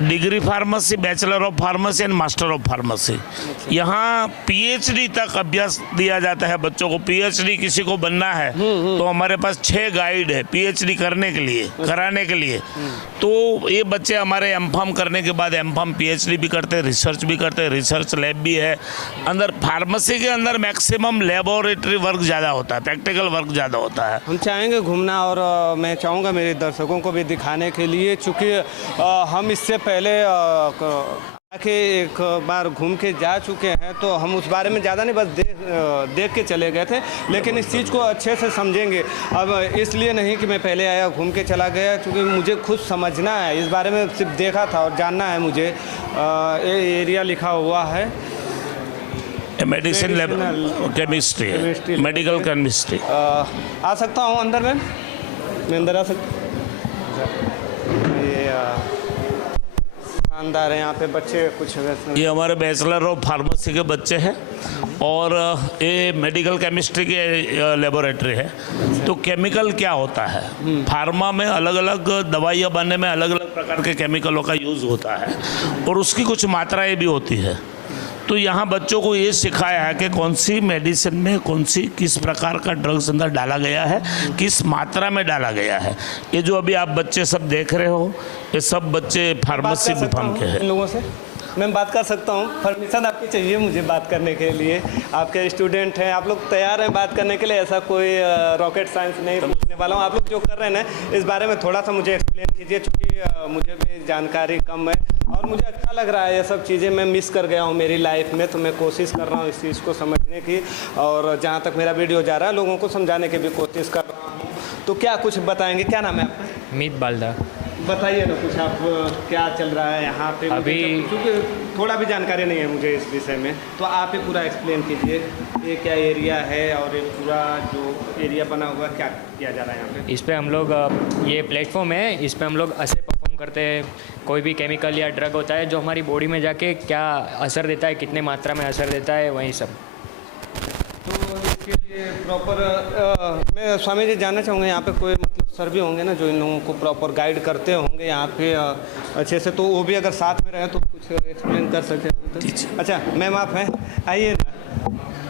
degree pharmacy, bachelor of pharmacy and master of pharmacy. यहाँ पीएचडी तक अभ्यास दिया जाता है बच्चों को। पीएचडी किसी को बनना है तो हमारे पास 6 गाइड है पीएचडी करने के लिए, कराने के लिए। तो ये बच्चे हमारे एमफार्म करने के बाद एमफार्म पीएचडी भी करते हैं, रिसर्च भी करते हैं, रिसर्च लैब भी है अंदर। फार्मेसी के अंदर मैक्सिमम लेबोरेटरी वर्क ज़्यादा होता है, प्रैक्टिकल वर्क ज़्यादा होता है। हम चाहेंगे घूमना, और मैं चाहूँगा मेरे दर्शकों को भी दिखाने के लिए, चूँकि हम इससे पहले आके एक बार घूम के जा चुके हैं, तो हम उस बारे में ज़्यादा नहीं, बस देख के चले गए थे, लेकिन इस चीज़ को अच्छे से समझेंगे। अब इसलिए नहीं कि मैं पहले आया घूम के चला गया, क्योंकि मुझे खुद समझना है, इस बारे में सिर्फ देखा था और जानना है मुझे। ये एरिया लिखा हुआ है मेडिसिन लैब, केमिस्ट्री है, मेडिकल केमिस्ट्री। आ सकता हूँ अंदर में? मैं अंदर आ सकता? ये शानदार है, यहाँ पे बच्चे कुछ। ये हमारे बैचलर ऑफ फार्मेसी के बच्चे हैं, और ये मेडिकल केमिस्ट्री की लेबोरेटरी है। तो केमिकल क्या होता है, फार्मा में अलग अलग दवाइयाँ बनने में अलग अलग प्रकार के केमिकलों का यूज़ होता है, और उसकी कुछ मात्राएँ भी होती है। तो यहाँ बच्चों को ये सिखाया है कि कौन सी मेडिसिन में कौन सी किस प्रकार का ड्रग्स अंदर डाला गया है, किस मात्रा में डाला गया है। ये जो अभी आप बच्चे सब देख रहे हो, ये सब बच्चे फार्मेसी विभाग के हैं। इन लोगों से मैं बात कर सकता हूँ? परमिशन आपकी चाहिए मुझे बात करने के लिए? आपके स्टूडेंट हैं, आप लोग तैयार हैं बात करने के लिए? ऐसा कोई रॉकेट साइंस नहीं पूछने वाला हूँ। आप लोग जो कर रहे हैं ना, इस बारे में थोड़ा सा मुझे एक्सप्लेन कीजिए, क्योंकि मुझे भी जानकारी कम है और मुझे अच्छा लग रहा है। ये सब चीज़ें मैं मिस कर गया हूँ मेरी लाइफ में, तो मैं कोशिश कर रहा हूँ इस चीज़ को समझने की, और जहाँ तक मेरा वीडियो जा रहा है लोगों को समझाने की भी कोशिश कर रहा हूँ। तो क्या कुछ बताएंगे? क्या नाम है आपका? मीत बाल्दा। बताइए ना कुछ, आप क्या चल रहा है यहाँ पे? अभी क्योंकि थोड़ा भी जानकारी नहीं है मुझे इस विषय में, तो आप ही पूरा एक्सप्लेन कीजिए। ये क्या एरिया है और ये पूरा जो एरिया बना हुआ क्या किया जा रहा है यहाँ पे? इस पे हम लोग, ये प्लेटफॉर्म है, इस पे हम लोग ऐसे परफॉर्म करते हैं। कोई भी केमिकल या ड्रग होता है जो हमारी बॉडी में जाके क्या असर देता है, कितने मात्रा में असर देता है, वही सब। तो इसके लिए प्रॉपर मैं स्वामी जी जानना चाहूँगा, यहाँ पे कोई मतलब सर भी होंगे ना जो इन लोगों को प्रॉपर गाइड करते होंगे यहाँ पे अच्छे से, तो वो भी अगर साथ में रहे तो कुछ एक्सप्लेन कर सकते हैं? अच्छा मैम, आप हैं, आइए ना,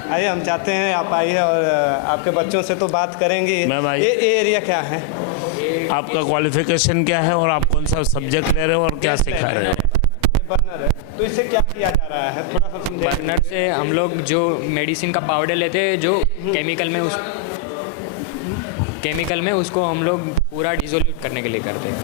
आइए, हम चाहते हैं आप आइए और आपके बच्चों से तो बात करेंगे। ये एरिया क्या है? आपका क्वालिफिकेशन क्या है और आप कौन सा सब्जेक्ट ले रहे हो और क्या सिखा रहे हो? बर्नर है, तो इससे क्या किया जा रहा है, थोड़ा सा समझाइए। बर्नर से हम लोग जो मेडिसिन का पाउडर लेते हैं, जो केमिकल में उसको हम लोग पूरा डिसोल्यूट करने के लिए करते हैं।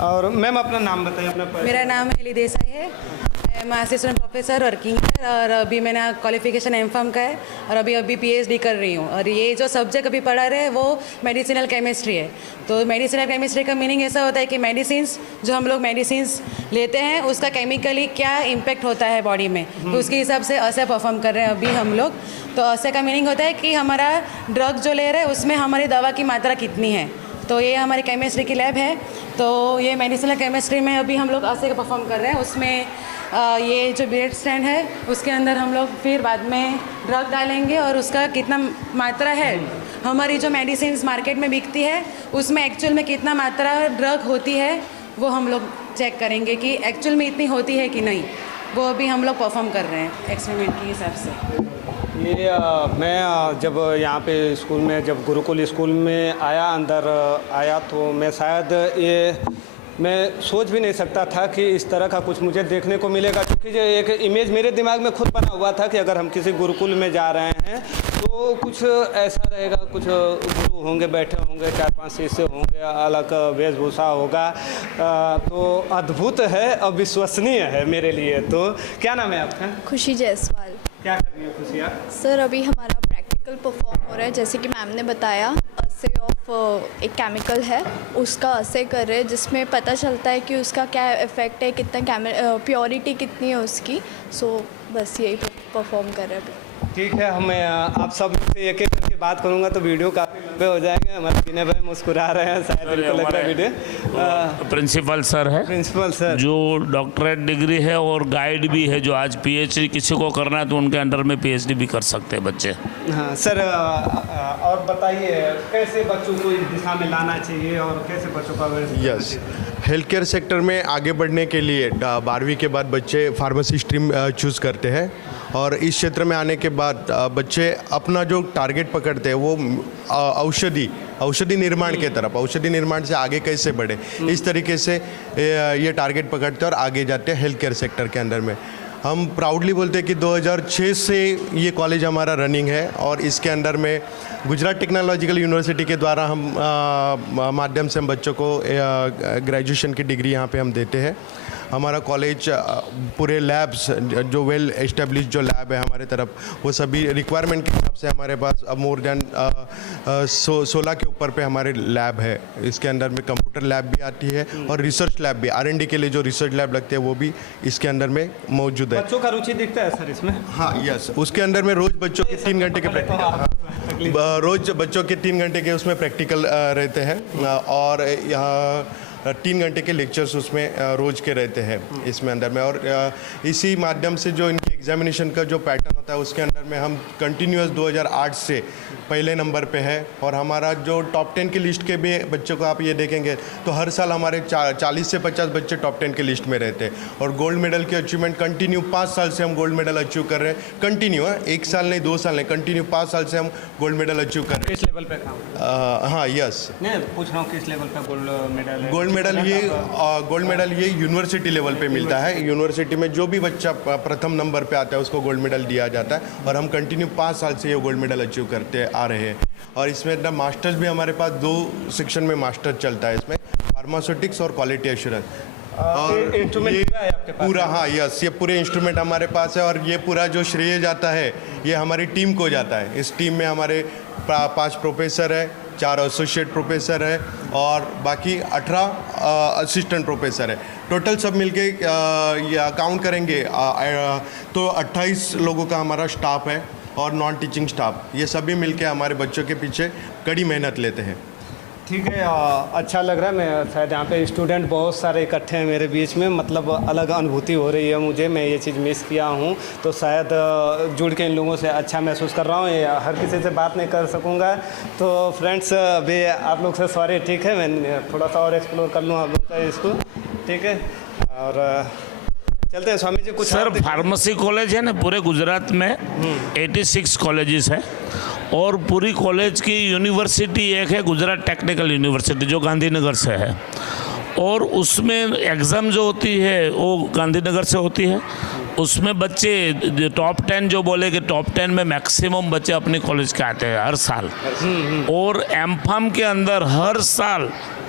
और मैम अपना नाम बताइए? अपना मेरा नाम हेली देसाई है। आई मैं असिस्टेंट प्रोफेसर वर्किंग है और अभी मैंने क्वालिफिकेशन एमफार्म का है और अभी पीएचडी कर रही हूँ। और ये जो सब्जेक्ट अभी पढ़ा रहे हैं वो मेडिसिनल केमिस्ट्री है। तो मेडिसिनल केमिस्ट्री का मीनिंग ऐसा होता है कि मेडिसिन्स जो हम लोग मेडिसिन्स लेते हैं उसका केमिकली क्या इम्पेक्ट होता है बॉडी में, तो उसके हिसाब से ऐसे परफॉर्म कर रहे हैं अभी हम लोग। तो ऐसे का मीनिंग होता है कि हमारा ड्रग जो ले रहे हैं उसमें हमारी दवा की मात्रा कितनी है। तो ये हमारी केमिस्ट्री की लैब है। तो ये मेडिसिनल केमिस्ट्री में अभी हम लोग ऐसे परफॉर्म कर रहे हैं। उसमें ये जो ब्लेड स्टैंड है उसके अंदर हम लोग फिर बाद में ड्रग डालेंगे और उसका कितना मात्रा है, हमारी जो मेडिसिन मार्केट में बिकती है उसमें एक्चुअल में कितना मात्रा ड्रग होती है वो हम लोग चेक करेंगे कि एक्चुअल में इतनी होती है कि नहीं। वो अभी हम लोग परफॉर्म कर रहे हैं एक्सपेरिमेंट के हिसाब से। ये मैं जब यहाँ पे स्कूल में, जब गुरुकुल स्कूल में अंदर आया तो मैं शायद मैं सोच भी नहीं सकता था कि इस तरह का कुछ मुझे देखने को मिलेगा, क्योंकि जो एक इमेज मेरे दिमाग में खुद बना हुआ था कि अगर हम किसी गुरुकुल में जा रहे हैं तो कुछ ऐसा रहेगा, कुछ गुरु होंगे, बैठे होंगे, 4-5 शिष्य होंगे, अलग वेशभूषा होगा। तो अद्भुत है, अविश्वसनीय है मेरे लिए। तो क्या नाम है आपका? खुशी जायसवाल। क्या कर रही है खुशी आप? सर अभी हमारा प्रैक्टिकल परफॉर्म हो रहा है, जैसे कि मैम ने बताया असे ऑफ एक केमिकल है उसका असे कर रहे हैं, जिसमें पता चलता है कि उसका क्या इफ़ेक्ट है, कितना प्योरिटी कितनी है उसकी। सो बस यही परफॉर्म कर रहे हैं। ठीक है, हम आप सब से एक एक करके बात करूंगा तो वीडियो काफ़ी लंबे हो जाएंगे। हमारे विनय भाई मुस्कुरा रहे हैं, शायद इनको लग रहा है वीडियो। प्रिंसिपल सर है, प्रिंसिपल सर जो डॉक्टरेट डिग्री है और गाइड भी है, जो आज पीएचडी किसी को करना है तो उनके अंडर में पीएचडी भी कर सकते हैं बच्चे। हाँ सर, और बताइए कैसे बच्चों को इस दिशा में लाना चाहिए और कैसे बच्चों का? यस, हेल्थ केयर सेक्टर में आगे बढ़ने के लिए 12वीं के बाद बच्चे फार्मेसी स्ट्रीम चूज़ करते हैं और इस क्षेत्र में आने के बाद बच्चे अपना जो टारगेट पकड़ते हैं वो औषधि निर्माण के तरफ, औषधि निर्माण से आगे कैसे बढ़े, इस तरीके से ये टारगेट पकड़ते हैं और आगे जाते हैं हेल्थ केयर सेक्टर के अंदर में। हम प्राउडली बोलते हैं कि 2006 से ये कॉलेज हमारा रनिंग है और इसके अंदर में गुजरात टेक्नोलॉजिकल यूनिवर्सिटी के द्वारा हम माध्यम से हम बच्चों को ग्रेजुएशन की डिग्री यहाँ पे हम देते हैं। हमारा कॉलेज पूरे लैब्स जो वेल एस्टेब्लिश जो लैब है हमारे तरफ, वो सभी रिक्वायरमेंट के हिसाब से हमारे पास अब मोर देन 16 के ऊपर पे हमारे लैब है। इसके अंदर में कंप्यूटर लैब भी आती है और रिसर्च लैब भी, R&D के लिए जो रिसर्च लैब लगते हैं वो भी इसके अंदर में मौजूद है। बच्चों का रुचि दिखता है सर इसमें? हाँ यस, उसके अंदर में रोज़ बच्चों के 3 घंटे के प्रैक्टिकल, रोज़ बच्चों के 3 घंटे के उसमें प्रैक्टिकल रहते हैं और यहाँ 3 घंटे के लेक्चर्स उसमें रोज़ के रहते हैं इसमें अंदर में। और इसी माध्यम से जो इनके एग्जामिनेशन का जो पैटर्न होता है उसके अंदर में हम कंटिन्यूस 2008 से पहले नंबर पे है और हमारा जो टॉप 10 की लिस्ट के भी बच्चों को आप ये देखेंगे तो हर साल हमारे 40 से 50 बच्चे टॉप 10 की लिस्ट में रहते हैं और गोल्ड मेडल की अचीवमेंट कंटिन्यू 5 साल से हम गोल्ड मेडल अचीव कर रहे हैं। कंटिन्यू है, 1 साल नहीं 2 साल नहीं, कंटिन्यू 5 साल से हम गोल्ड मेडल अचीव कर रहे हैं। किस लेवल पे काम? हाँ यस, नहीं पूछ रहा हूँ किस लेवल पे गोल्ड मेडल है? गोल्ड मेडल ये यूनिवर्सिटी लेवल पे मिलता है। यूनिवर्सिटी में जो भी बच्चा प्रथम नंबर पे आता है उसको गोल्ड मेडल दिया जाता है और हम कंटिन्यू 5 साल से ये गोल्ड मेडल अचीव करते आ रहे हैं। और इसमें ना मास्टर्स भी हमारे पास 2 सेक्शन में मास्टर चलता है इसमें, फार्मास्यूटिक्स और क्वालिटी एश्योरेंस। और इंस्ट्रूमेंट आपके पास? पूरा, हाँ यस, ये पूरे इंस्ट्रूमेंट हमारे पास है और ये पूरा जो श्रेय जाता है ये हमारी टीम को जाता है। इस टीम में हमारे 5 प्रोफेसर है, 4 एसोसिएट प्रोफेसर है और बाकी 18 असिस्टेंट प्रोफेसर है। टोटल सब मिलके काउंट करेंगे तो 28 लोगों का हमारा स्टाफ है और नॉन टीचिंग स्टाफ, ये सभी मिलके हमारे बच्चों के पीछे कड़ी मेहनत लेते हैं। ठीक है, अच्छा लग रहा है। मैं शायद यहाँ पे स्टूडेंट बहुत सारे इकट्ठे हैं मेरे बीच में, मतलब अलग अनुभूति हो रही है मुझे। मैं ये चीज़ मिस किया हूँ तो शायद जुड़ के इन लोगों से अच्छा महसूस कर रहा हूँ। हर किसी से बात नहीं कर सकूँगा तो फ्रेंड्स अभी आप लोग से सॉरी, ठीक है, मैं थोड़ा सा और एक्सप्लोर कर लूँ आप लोग का इसको, ठीक है। और चलते हैं स्वामी जी। कुछ सर फार्मेसी कॉलेज है ना पूरे गुजरात में 86 कॉलेजेस है और पूरी कॉलेज की यूनिवर्सिटी एक है गुजरात टेक्निकल यूनिवर्सिटी जो गांधीनगर से है और उसमें एग्ज़ाम जो होती है वो गांधीनगर से होती है। उसमें बच्चे टॉप 10 जो बोले कि टॉप 10 में मैक्सिमम बच्चे अपने कॉलेज के आते हैं हर साल और एमफार्म के अंदर हर साल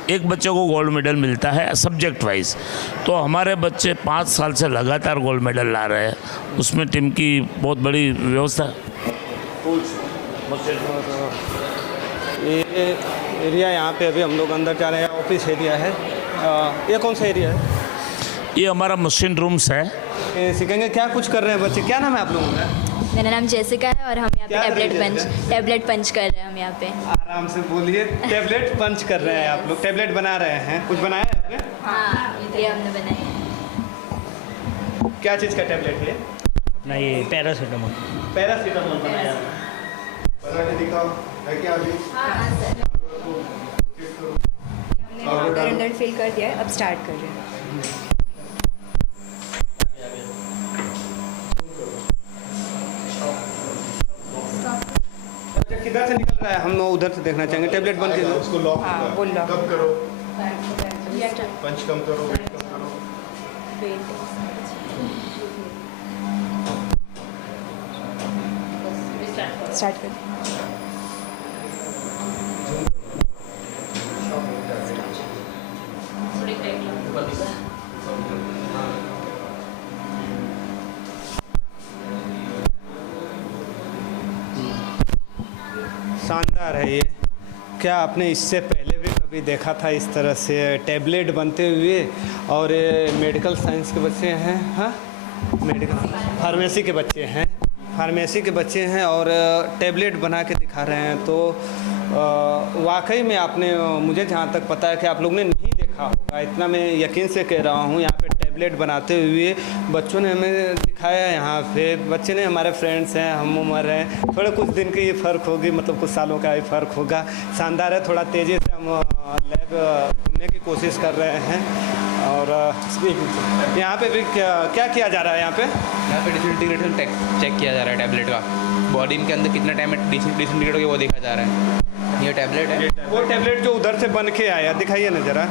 एक बच्चे को गोल्ड मेडल मिलता है सब्जेक्ट वाइज। तो हमारे बच्चे 5 साल से लगातार गोल्ड मेडल ला रहे हैं, उसमें टीम की बहुत बड़ी व्यवस्था है। ये एरिया यहाँ पे अभी हम लोग अंदर जा रहे हैं, ऑफिस एरिया है। ये कौन सा एरिया है? ये हमारा मशीन रूम्स है। ये सीखेंगे क्या कुछ कर रहे हैं बच्चे? क्या नाम है आप लोगों का? मेरा नाम जेसिका है और हम यहाँ पे क्या टैबलेट पंच कर रहे हैं हम यहाँ पे। आराम से बोलिए। टैबलेट पंच कर रहे हैं आप लोग, टैबलेट बना रहे हैं। कुछ बनाया है आपने? हाँ, ये हमने बनाया है। क्या चीज़ का टैबलेट है? अपना ये पैरासीटामोल। पैरासीटामोल बनाया। बना के दिखाओ, है क्या अभी? हमने अंदर फिल कर दिया है, अब स्टार्ट कर रहे हैं। किधर से निकल रहा है? हम उधर से देखना चाहेंगे। टैबलेट बन के उसको लॉक कब करो, पंच कम करो, वेट कम करो। स्टार्ट कर। शानदार है ये। क्या आपने इससे पहले भी कभी देखा था इस तरह से टैबलेट बनते हुए? और ये मेडिकल साइंस के बच्चे हैं, हाँ, मेडिकल फार्मेसी के बच्चे हैं, फार्मेसी के बच्चे हैं और टैबलेट बना के दिखा रहे हैं। तो वाकई में आपने, मुझे जहाँ तक पता है कि आप लोग ने नहीं देखा होगा, इतना मैं यकीन से कह रहा हूँ। यहाँ पे टैबलेट बनाते हुए बच्चों ने हमें दिखाया। यहाँ पे बच्चे ने, हमारे फ्रेंड्स हैं, हम उम्र हैं, थोड़े कुछ दिन की ये फ़र्क होगी, मतलब कुछ सालों का ही फ़र्क होगा। शानदार है। थोड़ा तेज़ी से हम लैब घूमने की कोशिश कर रहे हैं। और यहाँ पे भी क्या किया जा रहा है? यहाँ पे डिसइंटीग्रेशन चेक किया जा रहा है टैबलेट का। बॉडी के अंदर कितना टाइम में डिसइंटीग्रेट हो गया वो देखा जा रहा है। ये टैबलेट है, वो टैबलेट जो उधर से बन के आया, दिखाइए ना जरा।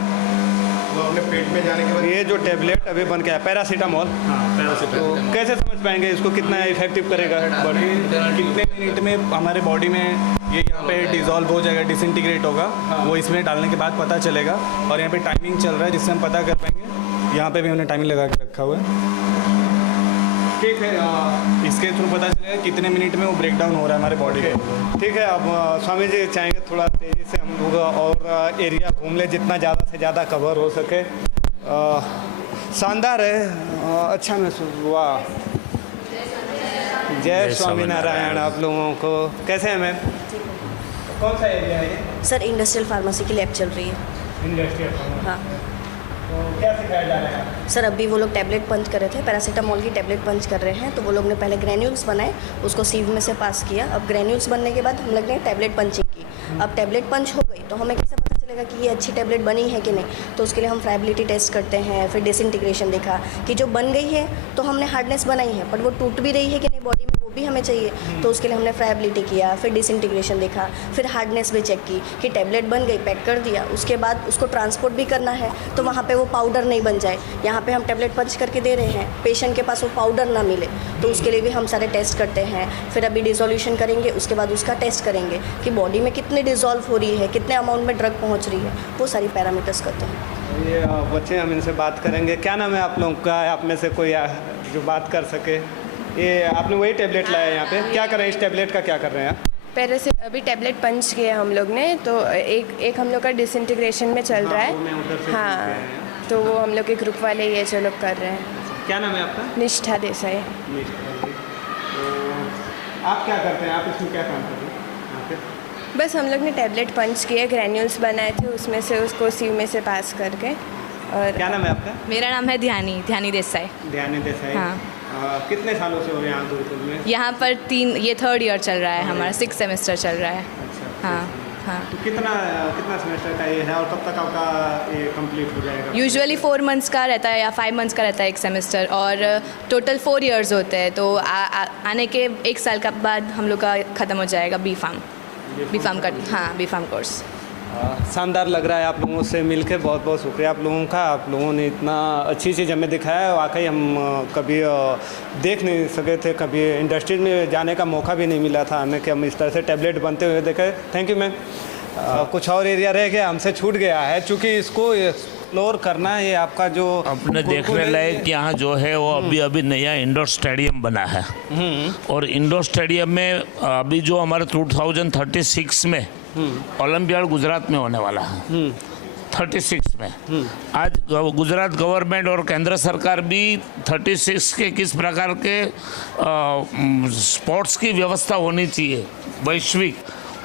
वो अपने पेट में जाने के बाद ये जो टैबलेट अभी बन के आया, पैरासीटामोल। तो कैसे समझ पाएंगे इसको कितना इफेक्टिव करेगा? कितने मिनट में हमारे बॉडी में ये यहाँ पे डिज़ोल्व हो जाएगा, डिसइंटीग्रेट होगा, वो इसमें डालने के बाद पता चलेगा। और यहाँ पे टाइमिंग चल रहा है जिससे हम पता कर पाएंगे। यहाँ पे भी हमने टाइमिंग लगा के रखा हुआ है। ठीक है, इसके थ्रू पता चलेगा कितने मिनट में वो ब्रेक डाउन हो रहा है हमारे बॉडी में। ठीक है। अब स्वामी जी चाहेंगे थोड़ा तेज़ी से हम लोग और एरिया घूम ले, जितना ज़्यादा से ज़्यादा कवर हो सके। शानदार है, अच्छा महसूस हुआ। जय स्वामीनारायण आप लोगों को। कैसे हैं मैम? कौन सा एरिया है ये? सर इंडस्ट्रियल फार्मेसी की लैब चल रही है। Industrial pharmacy. हाँ तो क्या सिखाया जा रहा है? सर अभी वो लोग टैबलेट पंच कर रहे थे, पैरासीटामोल की टैबलेट पंच कर रहे हैं। तो वो लोग ने पहले ग्रेन्यूल्स बनाए, उसको सीव में से पास किया। अब ग्रेन्यूल्स बनने के बाद हम लोग ने टैबलेट पंचिंग की। अब टैबलेट पंच हो गई तो हमें कैसे पता चलेगा कि ये अच्छी टैबलेट बनी है कि नहीं? तो उसके लिए हम फ्राइबिलिटी टेस्ट करते हैं। फिर डिसइंटीग्रेशन देखा कि जो बन गई है तो हमने हार्डनेस बनाई है, पर वो टूट भी रही है कि नहीं बॉडी में, वो भी हमें चाहिए। तो उसके लिए हमने फ्राइबिलिटी किया, फिर डिसइंटीग्रेशन देखा, फिर हार्डनेस भी चेक की कि टैबलेट बन गई, पैक कर दिया। उसके बाद उसको ट्रांसपोर्ट भी करना है तो वहाँ पे वो पाउडर नहीं बन जाए। यहाँ पे हम टैबलेट पंच करके दे रहे हैं, पेशेंट के पास वो पाउडर ना मिले, तो उसके लिए भी हम सारे टेस्ट करते हैं। फिर अभी डिसोल्यूशन करेंगे, उसके बाद उसका टेस्ट करेंगे कि बॉडी में कितनी डिसॉल्व हो रही है, कितने अमाउंट में ड्रग पहुँच रही है, वो सारी पैरामीटर्स करते हैं। ये बच्चे, हम इनसे बात करेंगे। क्या नाम है आप लोगों का? आप में से कोई जो बात कर सके। ये आपने वही टैबलेट लाया है यहाँ पे, क्या कर रहे हैं? इस टैबलेट का क्या कर रहे हैं आप? अभी टैबलेट पंच किया हम लोग ने, तो एक हम लोग का डिसइंटीग्रेशन में चल रहा है। हाँ, तो वो हम लोग के ग्रुप वाले ये जो लोग कर रहे हैं। क्या नाम है आपका? निष्ठा देसाई। आप क्या करते हैं? आप इसमें क्या काम करते हैं यहाँ पे? बस हम लोग ने टैबलेट पंच किए, ग्रैन्यूल्स बनाए थे, उसमें से उसको सीव में से पास करके। और क्या नाम है आपका? मेरा नाम है ध्यानी देसाई। ध्यानी देसाई। हाँ। कितने सालों से हो रहे हैं यहाँ गुरुकुल में? यहाँ पर ये 3rd ईयर चल रहा है, हमारा 6th सेमेस्टर चल रहा है। अच्छा। हाँ हाँ। तो कितना सेमेस्टर का ये है और कब तक आपका ये कंप्लीट हो जाएगा? यूजुअली 4 मंथ्स का रहता है या 5 मंथ्स का रहता है एक सेमेस्टर, और टोटल 4 इयर्स होते हैं। तो आने के 1 साल का बाद हम लोग का ख़त्म हो जाएगा बी फार्म का। हाँ, बी फार्म कोर्स। शानदार लग रहा है आप लोगों से मिलके। बहुत बहुत शुक्रिया आप लोगों का। आप लोगों ने इतना अच्छी चीज़ हमें दिखाया है। वाकई हम कभी देख नहीं सके थे, कभी इंडस्ट्री में जाने का मौका भी नहीं मिला था हमें कि हम इस तरह से टैबलेट बनते हुए देखें। Thank you ma'am. कुछ और एरिया रह गया, हमसे छूट गया है, चूँकि इसको एक्सप्लोर करना है। ये आपका जो अपने देखने लायक यहाँ जो है वो अभी नया इंडोर स्टेडियम बना है। और इंडोर स्टेडियम में अभी जो हमारे 2036 में ओलंपियाड गुजरात में होने वाला है, 36 में। आज गुजरात गवर्नमेंट और केंद्र सरकार भी 36 के किस प्रकार के स्पोर्ट्स की व्यवस्था होनी चाहिए वैश्विक,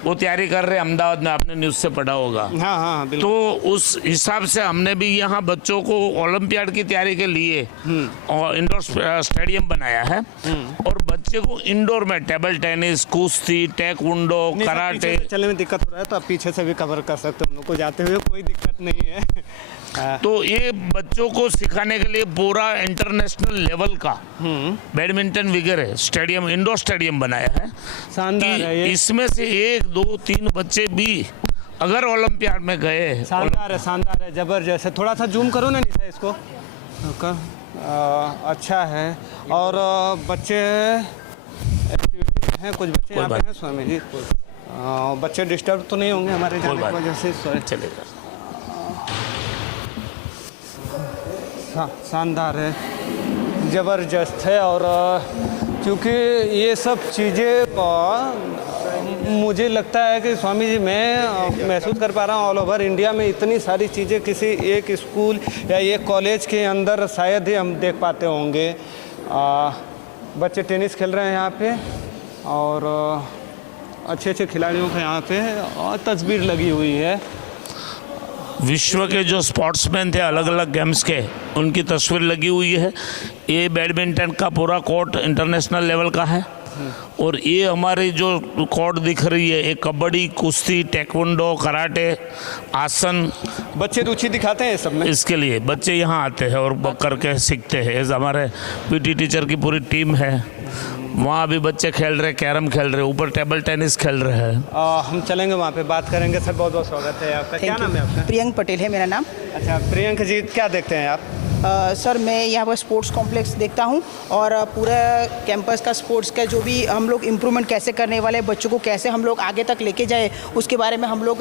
वो तैयारी कर रहे हैं अहमदाबाद में, आपने न्यूज़ से पढ़ा होगा। हाँ हाँ बिल्कुल। तो उस हिसाब से हमने भी यहाँ बच्चों को ओलंपियाड की तैयारी के लिए इंडोर स्टेडियम बनाया है। और बच्चे को इंडोर में टेबल टेनिस, कुश्ती, टेक्वांडो, कराटे। चलने में दिक्कत हो रहा है तो आप पीछे से भी कवर कर सकते हो, हम लोग को जाते हुए कोई दिक्कत नहीं है। तो ये बच्चों को सिखाने के लिए पूरा इंटरनेशनल लेवल का बैडमिंटन वगैरह स्टेडियम, इंडोर स्टेडियम बनाया है। शानदार है ये। इसमें से 1, 2, 3 बच्चे भी अगर ओलंपियाड में गए। शानदार है, जबरदस्त है। थोड़ा सा जूम करो ना निशा इसको। अच्छा है। और बच्चे एक्टिविटी हैं, कुछ बच्चे यहाँ पे हैं स्वामी जी। बच्चे डिस्टर्ब तो नहीं होंगे हमारे जाने की वजह से? चलेगा। हाँ शानदार है, ज़बरदस्त है। और क्योंकि ये सब चीज़ें मुझे लगता है कि स्वामी जी मैं महसूस कर पा रहा हूँ ऑल ओवर इंडिया में इतनी सारी चीज़ें किसी एक स्कूल या एक कॉलेज के अंदर शायद ही हम देख पाते होंगे। बच्चे टेनिस खेल रहे हैं यहाँ पे और अच्छे अच्छे खिलाड़ियों का यहाँ पे और तस्वीर लगी हुई है। विश्व के जो स्पोर्ट्समैन थे अलग अलग गेम्स के, उनकी तस्वीर लगी हुई है। ये बैडमिंटन का पूरा कोर्ट इंटरनेशनल लेवल का है। और ये हमारी जो कोर्ट दिख रही है, एक कबड्डी, कुश्ती, टेक्वांडो, कराटे, आसन। बच्चे रुचि दिखाते हैं सब में। इसके लिए बच्चे यहाँ आते हैं और करके सीखते हैं। हमारे पीटी टीचर की पूरी टीम है, वहाँ भी बच्चे खेल रहे, कैरम खेल रहे, ऊपर टेबल टेनिस खेल रहे हैं। हम चलेंगे वहाँ पे, बात करेंगे। सर बहुत बहुत स्वागत है आपका। क्या नाम है आपका? प्रियंक पटेल है मेरा नाम। अच्छा प्रियंक जी, क्या देखते हैं आप? सर मैं यहाँ पर स्पोर्ट्स कॉम्प्लेक्स देखता हूँ और पूरा कैंपस का स्पोर्ट्स का जो भी हम लोग इम्प्रूवमेंट कैसे करने वाले, बच्चों को कैसे हम लोग आगे तक लेके जाए, उसके बारे में हम लोग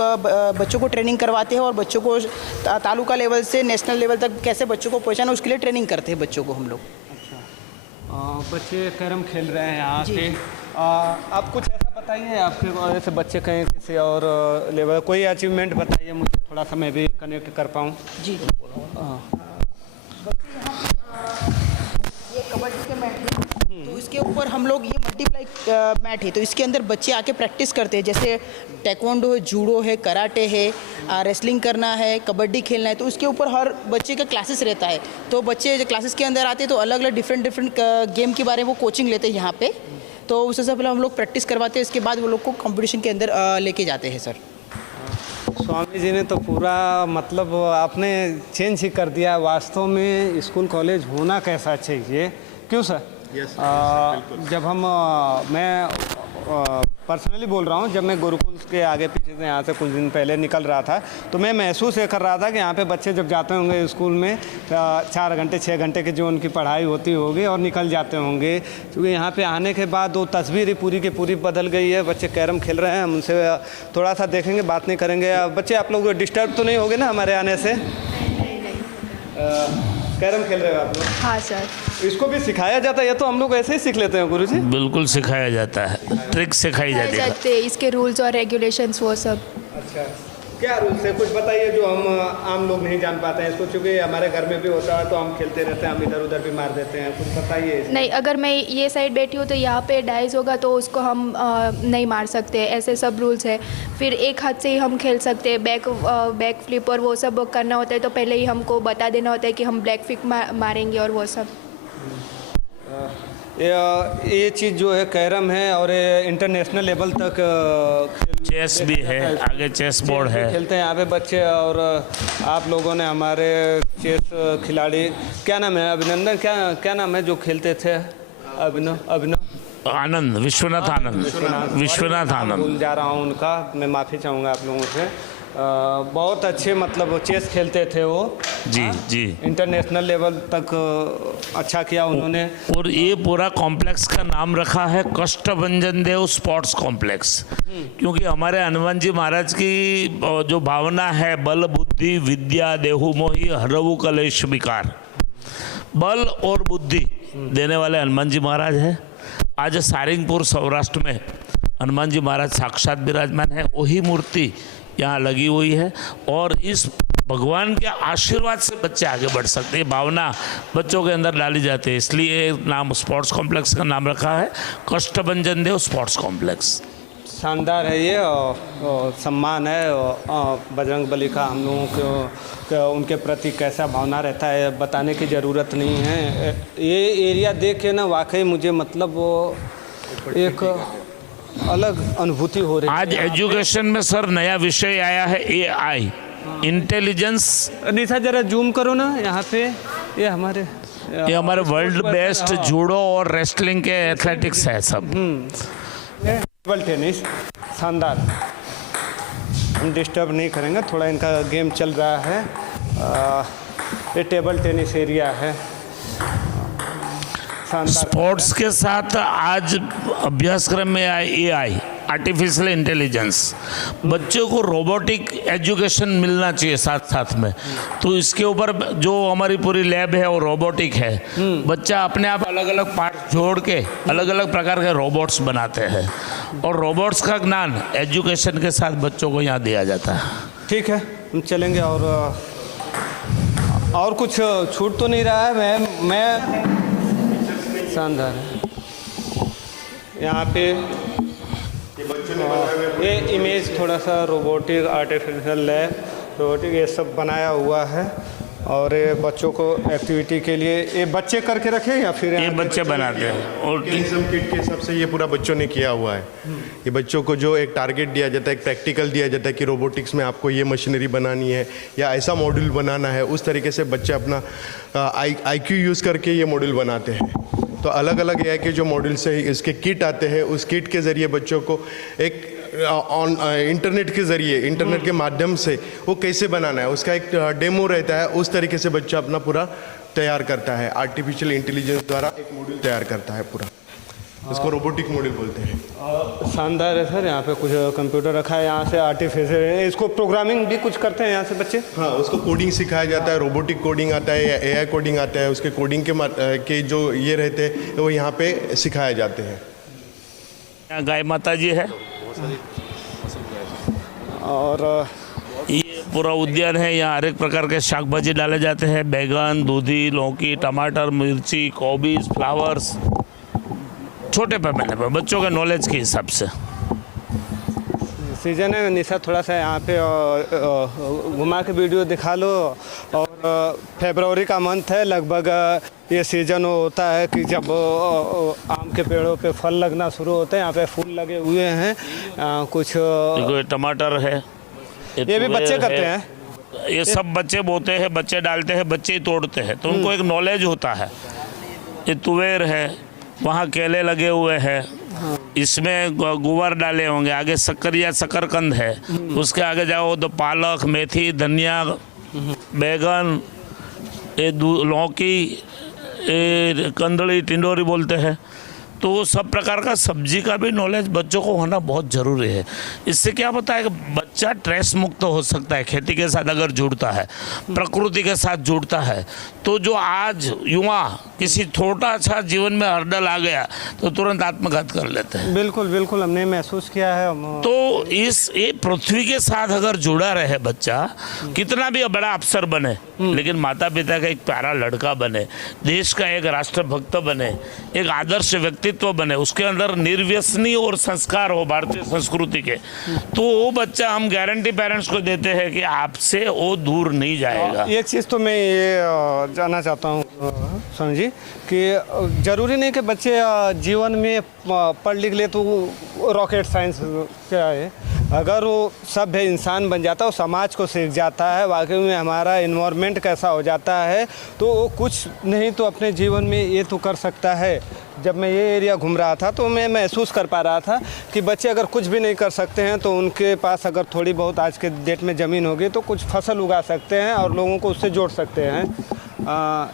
बच्चों को ट्रेनिंग करवाते हैं। और बच्चों को तालुका लेवल से नेशनल लेवल तक कैसे बच्चों को पहुँचाना, उसके लिए ट्रेनिंग करते हैं बच्चों को हम लोग। बच्चे कैरम खेल रहे हैं यहाँ पे। आप कुछ ऐसा बताइए, आपके जैसे बच्चे कहीं किसी और लेवल कोई अचीवमेंट बताइए मुझे, थोड़ा सा मैं भी कनेक्ट कर पाऊँ। जी ये कबड्डी के मैट है, तो इसके ऊपर हम लोग ये मल्टीप्लाई मैट है, तो इसके अंदर बच्चे आके प्रैक्टिस करते हैं। जैसे टेक्वांडो है, जूडो है, कराटे है, रेसलिंग करना है, कबड्डी खेलना है, तो उसके ऊपर हर बच्चे का क्लासेस रहता है। तो बच्चे जो क्लासेस के अंदर आते हैं तो अलग अलग डिफरेंट गेम के बारे में वो कोचिंग लेते हैं यहाँ पे। तो उससे पहले हम लोग प्रैक्टिस करवाते हैं, इसके बाद वो लोग को कंपटीशन के अंदर लेके जाते हैं। सर स्वामी जी ने तो पूरा मतलब आपने चेंज ही कर दिया। वास्तव में स्कूल कॉलेज होना कैसा चाहिए, क्यों सर? जब हम मैं पर्सनली बोल रहा हूँ, जब मैं गुरुकुल के आगे पीछे से यहाँ से कुछ दिन पहले निकल रहा था तो मैं महसूस ये कर रहा था कि यहाँ पे बच्चे जब जाते होंगे स्कूल में 4 घंटे 6 घंटे की जो उनकी पढ़ाई होती होगी और निकल जाते होंगे, क्योंकि यहाँ पे आने के बाद वो तस्वीर ही पूरी की पूरी बदल गई है। बच्चे कैरम खेल रहे हैं, हम उनसे थोड़ा सा देखेंगे, बात नहीं करेंगे। बच्चे आप लोग डिस्टर्ब तो नहीं होगे ना हमारे आने से? कैरम खेल रहे हो आप लोग? हाँ सर। इसको भी सिखाया जाता है या तो हम लोग ऐसे ही सीख लेते हैं गुरुजी? बिल्कुल सिखाया जाता है, ट्रिक सिखाई जाती है। इसके रूल्स और रेगुलेशंस वो सब। अच्छा क्या रूल्स है, कुछ बताइए जो हम आम लोग नहीं जान पाते हैं इसको, क्योंकि हमारे घर में भी होता है तो हम खेलते रहते हैं, हम इधर उधर भी मार देते हैं। कुछ बताइए। नहीं, अगर मैं ये साइड बैठी हूँ तो यहाँ पे डाइस होगा तो उसको हम नहीं मार सकते, ऐसे सब रूल्स है। फिर एक हाथ से ही हम खेल सकते हैं। बैक फ्लिप और वो सब करना होता है तो पहले ही हमको बता देना होता है कि हम बैक फ्लिप मारेंगे और वो सब। ये चीज़ जो है कैरम है और इंटरनेशनल लेवल तक चेस भी है, आगे चेस बोर्ड है, खेलते हैं यहाँ पे बच्चे। और आप लोगों ने हमारे चेस खिलाड़ी, क्या नाम है? अभिनंदन, क्या नाम है जो खेलते थे? अभिनव आनंद, विश्वनाथ आनंद भूल जा रहा हूँ उनका, मैं माफ़ी चाहूँगा आप लोगों से। बहुत अच्छे मतलब चेस खेलते थे वो। जी जी। इंटरनेशनल लेवल तक अच्छा किया उन्होंने। और ये पूरा कॉम्प्लेक्स का नाम रखा है कष्टभंजन देव स्पोर्ट्स कॉम्प्लेक्स, क्योंकि हमारे हनुमान जी महाराज की जो भावना है, बल बुद्धि विद्या देहु मोहि हरवु कलेश विकार, बल और बुद्धि देने वाले हनुमान जी महाराज है। आज सारंगपुर सौराष्ट्र में हनुमान जी महाराज साक्षात विराजमान है, वही मूर्ति यहाँ लगी हुई है। और इस भगवान के आशीर्वाद से बच्चे आगे बढ़ सकते हैं, भावना बच्चों के अंदर डाली जाती है, इसलिए नाम स्पोर्ट्स कॉम्प्लेक्स का नाम रखा है कष्टभंजन देव स्पोर्ट्स कॉम्प्लेक्स। शानदार है ये, और सम्मान है बजरंग बली का हम लोगों को, उनके प्रति कैसा भावना रहता है बताने की ज़रूरत नहीं है। ये एरिया देख के ना वाकई मुझे मतलब वो एक अलग अनुभूति हो रही है। आज एजुकेशन में सर नया विषय आया है AI, इंटेलिजेंस। निशा जरा जूम करो ना यहाँ पे, ये हमारे वर्ल्ड बेस्ट जूडो और रेसलिंग के एथलेटिक्स है सब। टेबल टेनिस शानदार, हम डिस्टर्ब नहीं करेंगे, थोड़ा इनका गेम चल रहा है। ये टेबल टेनिस एरिया है। स्पोर्ट्स के साथ आज अभ्यासक्रम में AI, आर्टिफिशियल इंटेलिजेंस, बच्चों को रोबोटिक एजुकेशन मिलना चाहिए साथ साथ में। तो इसके ऊपर जो हमारी पूरी लैब है वो रोबोटिक है। बच्चा अपने आप अलग अलग पार्ट जोड़ के अलग अलग प्रकार के रोबोट्स बनाते हैं, और रोबोट्स का ज्ञान एजुकेशन के साथ बच्चों को यहाँ दिया जाता है। ठीक है, हम चलेंगे। और कुछ छूट तो नहीं रहा है? मैं शानदार है यहाँ पे। ये इमेज थोड़ा सा रोबोटिक, आर्टिफिशियल है, रोबोटिक ये सब बनाया हुआ है। और ये बच्चों को एक्टिविटी के लिए ये बच्चे करके रखे या फिर ये बच्चे बनाते हैं? और किट के हिसाब से ये पूरा बच्चों ने किया हुआ है। ये बच्चों को जो एक टारगेट दिया जाता है, एक प्रैक्टिकल दिया जाता है कि रोबोटिक्स में आपको ये मशीनरी बनानी है या ऐसा मॉड्यूल बनाना है, उस तरीके से बच्चे अपना IQ यूज़ करके ये मॉड्यूल बनाते हैं। तो अलग अलग AI के जो मॉड्यूल्स है, इसके किट आते हैं, उस किट के ज़रिए बच्चों को एक इंटरनेट के ज़रिए, इंटरनेट के माध्यम से वो कैसे बनाना है उसका एक डेमो रहता है। उस तरीके से बच्चा अपना पूरा तैयार करता है, आर्टिफिशियल इंटेलिजेंस द्वारा एक मॉड्यूल तैयार करता है पूरा, इसको रोबोटिक मॉड्यूल बोलते हैं। शानदार है सर। यहाँ पे कुछ कंप्यूटर रखा है, यहाँ से आर्टिफिशियल है, इसको प्रोग्रामिंग भी कुछ करते हैं यहाँ से बच्चे? हाँ, उसको कोडिंग सिखाया जाता है, रोबोटिक कोडिंग आता है या AI कोडिंग आता है। उसके कोडिंग के जो ये रहते हैं वो यहाँ पे सिखाए जाते हैं। यहाँ गाय माता जी है और ये पूरा उद्यान है। यहाँ हर एक प्रकार के शाक भाजी डाले जाते हैं, बैगन, दूधी, लौकी, टमाटर, मिर्ची, कोबीज, फ्लावर्स, छोटे पैमाने पर बच्चों के नॉलेज के हिसाब से। सीजन है निशा, थोड़ा सा यहाँ पे घुमा के वीडियो दिखा लो। और फरवरी का मंथ है, लगभग ये सीज़न होता है कि जब आम के पेड़ों पे फल लगना शुरू होते हैं। यहाँ पे फूल लगे हुए हैं। कुछ टमाटर है, ये भी बच्चे करते हैं। ये सब बच्चे बोते हैं, बच्चे डालते हैं, बच्चे ही तोड़ते हैं, तो उनको एक नॉलेज होता है। ये तुवेर है, वहाँ केले लगे हुए हैं, इसमें गुवार डाले होंगे, आगे शक्कर या शकरकंद है, उसके आगे जाओ तो पालक, मेथी, धनिया, बैगन, ये लौकी, ये कंदड़ी, टिंडोरी बोलते हैं। तो सब प्रकार का सब्जी का भी नॉलेज बच्चों को होना बहुत ज़रूरी है। इससे क्या होता है कि बच्चा स्ट्रेस मुक्त हो सकता है, खेती के साथ अगर जुड़ता है, प्रकृति के साथ जुड़ता है। तो जो आज युवा किसी छोटा सा जीवन में हर्डल आ गया तो तुरंत आत्मघात कर लेते हैं। बिल्कुल बिल्कुल, हमने महसूस किया है। तो ये पृथ्वी के साथ अगर जुड़ा रहे बच्चा, कितना भी बड़ा अफसर बने, लेकिन माता पिता का एक प्यारा लड़का बने, देश का एक राष्ट्रभक्त बने, एक आदर्श व्यक्तित्व बने, उसके अंदर निर्व्यसनी और संस्कार हो भारतीय संस्कृति के, तो वो बच्चा हम गारंटी पेरेंट्स को देते हैं कि आपसे वो दूर नहीं जाएगा। एक चीज़ तो मैं ये जानना चाहता हूँ सोनू जी कि ज़रूरी नहीं कि बच्चे जीवन में पढ़ लिख ले तो रॉकेट साइंस क्या है, अगर वो सभ्य इंसान बन जाता है, वो समाज को सीख जाता है, वाकई में हमारा इन्वायरमेंट कैसा हो जाता है, तो वो कुछ नहीं तो अपने जीवन में ये तो कर सकता है। जब मैं ये एरिया घूम रहा था तो मैं महसूस कर पा रहा था कि बच्चे अगर कुछ भी नहीं कर सकते हैं तो उनके पास अगर थोड़ी बहुत आज के डेट में ज़मीन होगी तो कुछ फसल उगा सकते हैं और लोगों को उससे जोड़ सकते हैं।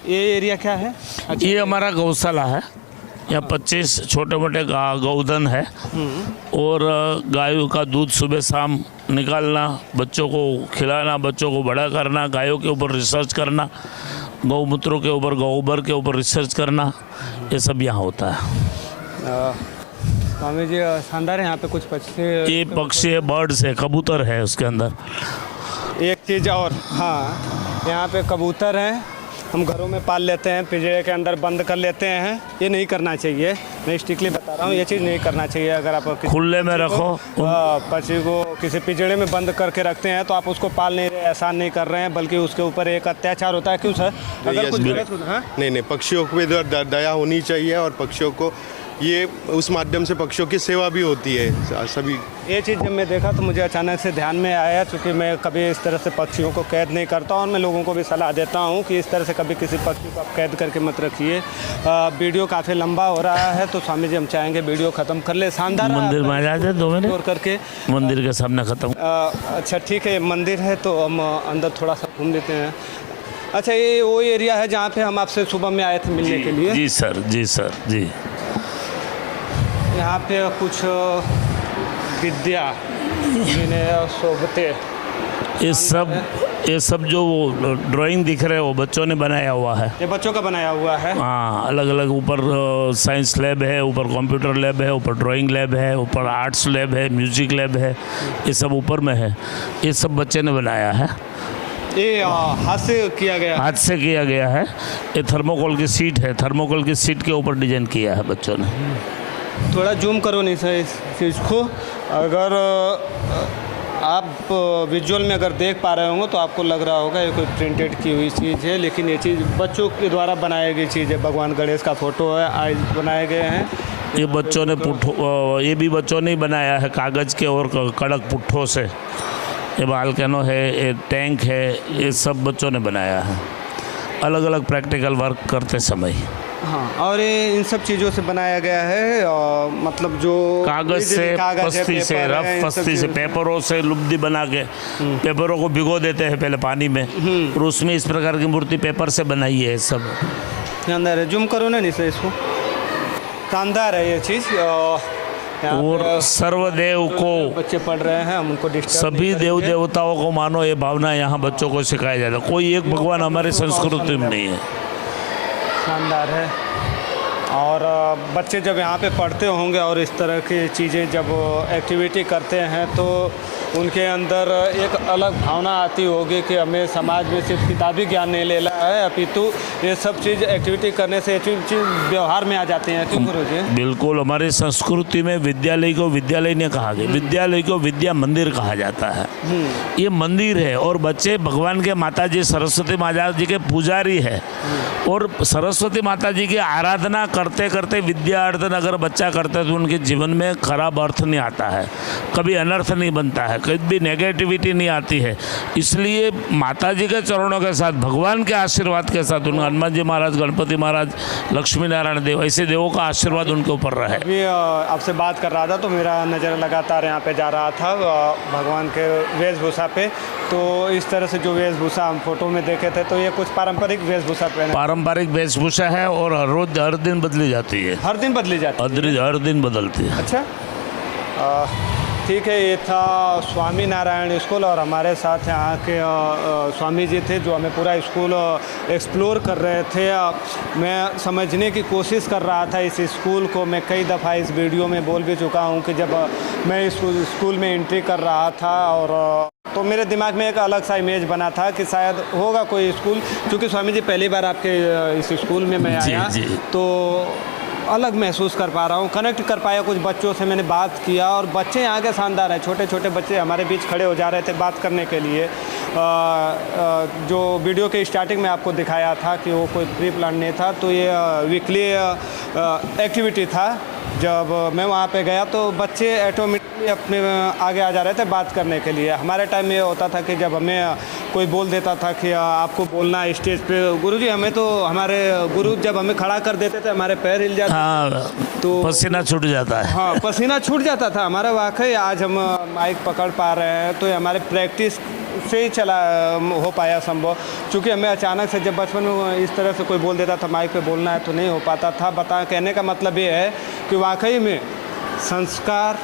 ये एरिया क्या है? ये हमारा गौशाला है। यहाँ 25 छोटे मोटे गौधन है और गायों का दूध सुबह शाम निकालना, बच्चों को खिलाना, बच्चों को बड़ा करना, गायों के ऊपर रिसर्च करना, गौमूत्रों के ऊपर, गोबर के ऊपर रिसर्च करना, ये सब यहाँ होता है। स्वामी जी शानदार है। यहाँ पे कुछ पक्षी, ये पक्षी है, बर्ड्स है, कबूतर है उसके अंदर। एक चीज़ और, हाँ, यहाँ पे कबूतर हैं, हम घरों में पाल लेते हैं, पिंजरे के अंदर बंद कर लेते हैं। ये नहीं करना चाहिए, मैं स्ट्रिक्टली बता रहा हूँ, ये चीज़ नहीं करना चाहिए। अगर आप खुले में रखो, पक्षी को किसी पिंजरे में बंद करके रखते हैं तो आप उसको पाल नहीं रहे, एहसान नहीं कर रहे हैं, बल्कि उसके ऊपर एक अत्याचार होता है। क्यों सर? अगर कुछ गलत होता है, नहीं, पक्षियों को भी दया होनी चाहिए और पक्षियों को ये उस माध्यम से पक्षियों की सेवा भी होती है सभी। ये चीज़ जब मैं देखा तो मुझे अचानक से ध्यान में आया, क्योंकि मैं कभी इस तरह से पक्षियों को कैद नहीं करता और मैं लोगों को भी सलाह देता हूँ कि इस तरह से कभी किसी पक्षी को आप कैद करके मत रखिए। वीडियो काफ़ी लंबा हो रहा है तो स्वामी जी हम चाहेंगे वीडियो ख़त्म कर ले। शानदार मंदिर में आ जाते 2 मिनट और करके मंदिर के सामने ख़त्म। अच्छा ठीक है, मंदिर है तो हम अंदर थोड़ा सा घूम लेते हैं। अच्छा, ये वो एरिया है जहाँ पे हम आपसे सुबह में आए थे मिलने के लिए? जी सर, जी सर, जी। यहाँ पे कुछ विद्या विनय सोबते, ये सब जो वो ड्राइंग दिख रहे हैं वो बच्चों ने बनाया हुआ है। ये बच्चों का बनाया हुआ है? हाँ, अलग अलग, ऊपर साइंस लैब है, ऊपर कंप्यूटर लैब है, ऊपर ड्राइंग लैब है, ऊपर आर्ट्स लैब है, म्यूजिक लैब है, ये सब ऊपर में है। ये सब बच्चे ने बनाया है। ये हाथ से किया गया? हाथ से किया गया है। ये थर्मोकोल की सीट है, थर्मोकोल की सीट के ऊपर डिजाइन किया है बच्चों ने। थोड़ा जूम करो नहीं सर इस चीज़ को। अगर आप विजुअल में अगर देख पा रहे होंगे तो आपको लग रहा होगा ये कोई प्रिंटेड की हुई चीज़ है, लेकिन ये चीज़ बच्चों के द्वारा बनाई गई चीज़ है। भगवान गणेश का फोटो है, आइज बनाए गए हैं। ये बच्चों ने ये भी बच्चों ने बनाया है कागज़ के और कड़क पुट्ठों से। ये बालकनो है, ये टैंक है, ये सब बच्चों ने बनाया है अलग अलग प्रैक्टिकल वर्क करते समय। हाँ, और ये इन सब चीज़ों से बनाया गया है, और मतलब जो कागज से, पस्ती से, रफ पस्ती से, पेपरों से लुब्दी बना के पेपरों को भिगो देते हैं पहले पानी में, और उसमें इस प्रकार की मूर्ति पेपर से बनाई है। सब शानदार है। जूम करो ना नीचे इसको, शानदार है ये चीज़। और सर्वदेव को बच्चे पढ़ रहे हैं, हम उनको डिस्टर्ब सभी देव देवताओं को मानो, ये भावना यहाँ बच्चों को सिखाया जाता है। कोई एक भगवान हमारी संस्कृति में नहीं है। शानदार है। और बच्चे जब यहाँ पे पढ़ते होंगे और इस तरह की चीज़ें जब एक्टिविटी करते हैं तो उनके अंदर एक अलग भावना आती होगी कि हमें समाज में सिर्फ किताबी ज्ञान नहीं लेना है, अपितु ये सब चीज़ एक्टिविटी करने से चीज़ व्यवहार में आ जाती हैं। क्यों गुरुजी? बिल्कुल, हमारी संस्कृति में विद्यालय को विद्यालय नहीं कहा गया, विद्यालय को विद्या मंदिर कहा जाता है। ये मंदिर है और बच्चे भगवान के माता जी सरस्वती माता जी के पुजारी है, और सरस्वती माता जी की आराधना करते करते विद्या अर्जन अगर बच्चा करता है तो उनके जीवन में खराब अर्थ नहीं आता है, कभी अनर्थ नहीं बनता है, कभी भी नेगेटिविटी नहीं आती है। इसलिए माता जी के चरणों के साथ, भगवान के आशीर्वाद के साथ, उन हनुमान जी महाराज, गणपति महाराज, लक्ष्मी नारायण देव, ऐसे देवों का आशीर्वाद उनके ऊपर रहे। अभी आपसे बात कर रहा था तो मेरा नज़र लगातार यहाँ पे जा रहा था भगवान के वेशभूषा पे। तो इस तरह से जो वेशभूषा हम फोटो में देखे थे तो ये कुछ पारंपरिक वेशभूषा पहने? पारंपरिक वेशभूषा है और हर दिन बदली जाती है। हर दिन बदली जाती है? हर दिन बदलती है। अच्छा, ठीक है। ये था स्वामी नारायण स्कूल और हमारे साथ यहाँ के स्वामी जी थे जो हमें पूरा स्कूल एक्सप्लोर कर रहे थे। मैं समझने की कोशिश कर रहा था इस स्कूल को। मैं कई दफ़ा इस वीडियो में बोल भी चुका हूँ कि जब मैं इस स्कूल में एंट्री कर रहा था और तो मेरे दिमाग में एक अलग सा इमेज बना था कि शायद होगा कोई स्कूल, क्योंकि स्वामी जी पहली बार आपके इस स्कूल में मैं आया तो अलग महसूस कर पा रहा हूँ, कनेक्ट कर पाया कुछ बच्चों से, मैंने बात किया और बच्चे यहाँ के शानदार हैं। छोटे छोटे बच्चे हमारे बीच खड़े हो जा रहे थे बात करने के लिए। जो वीडियो के स्टार्टिंग में आपको दिखाया था कि वो कोई प्री प्लान नहीं था, तो ये वीकली एक्टिविटी था जब मैं वहाँ पे गया तो बच्चे ऑटोमेटिकली अपने आगे आ जा रहे थे बात करने के लिए। हमारे टाइम में ये होता था कि जब हमें कोई बोल देता था कि आपको बोलना है स्टेज पे, गुरुजी हमें तो हमारे गुरु जब हमें खड़ा कर देते थे हमारे पैर हिल जाते हाँ, तो पसीना छूट जाता है। हाँ, पसीना छूट जाता था हमारा। वाकई आज हम माइक पकड़ पा रहे हैं तो ये हमारे प्रैक्टिस से ही चला हो पाया संभव, क्योंकि हमें अचानक से जब बचपन में इस तरह से कोई बोल देता था माइक पे बोलना है तो नहीं हो पाता था। कहने का मतलब ये है कि वाकई में संस्कार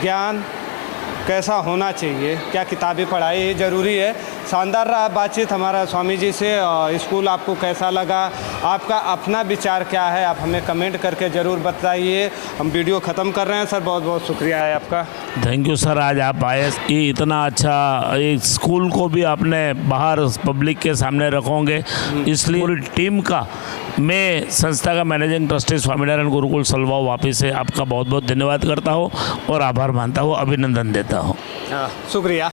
ज्ञान कैसा होना चाहिए, क्या किताबी पढ़ाई ज़रूरी है। शानदार रहा बातचीत हमारा स्वामी जी से। स्कूल आपको कैसा लगा, आपका अपना विचार क्या है, आप हमें कमेंट करके ज़रूर बताइए। हम वीडियो ख़त्म कर रहे हैं सर, बहुत बहुत शुक्रिया है आपका। थैंक यू सर, आज आप आए, ये इतना अच्छा एक स्कूल को भी आपने बाहर पब्लिक के सामने रखोगे, इसलिए पूरी टीम का मैं संस्था का मैनेजिंग ट्रस्टी स्वामीनारायण गुरुकुल सलवाव वापी से आपका बहुत बहुत धन्यवाद करता हूँ और आभार मानता हूँ, अभिनंदन देता हूँ। शुक्रिया।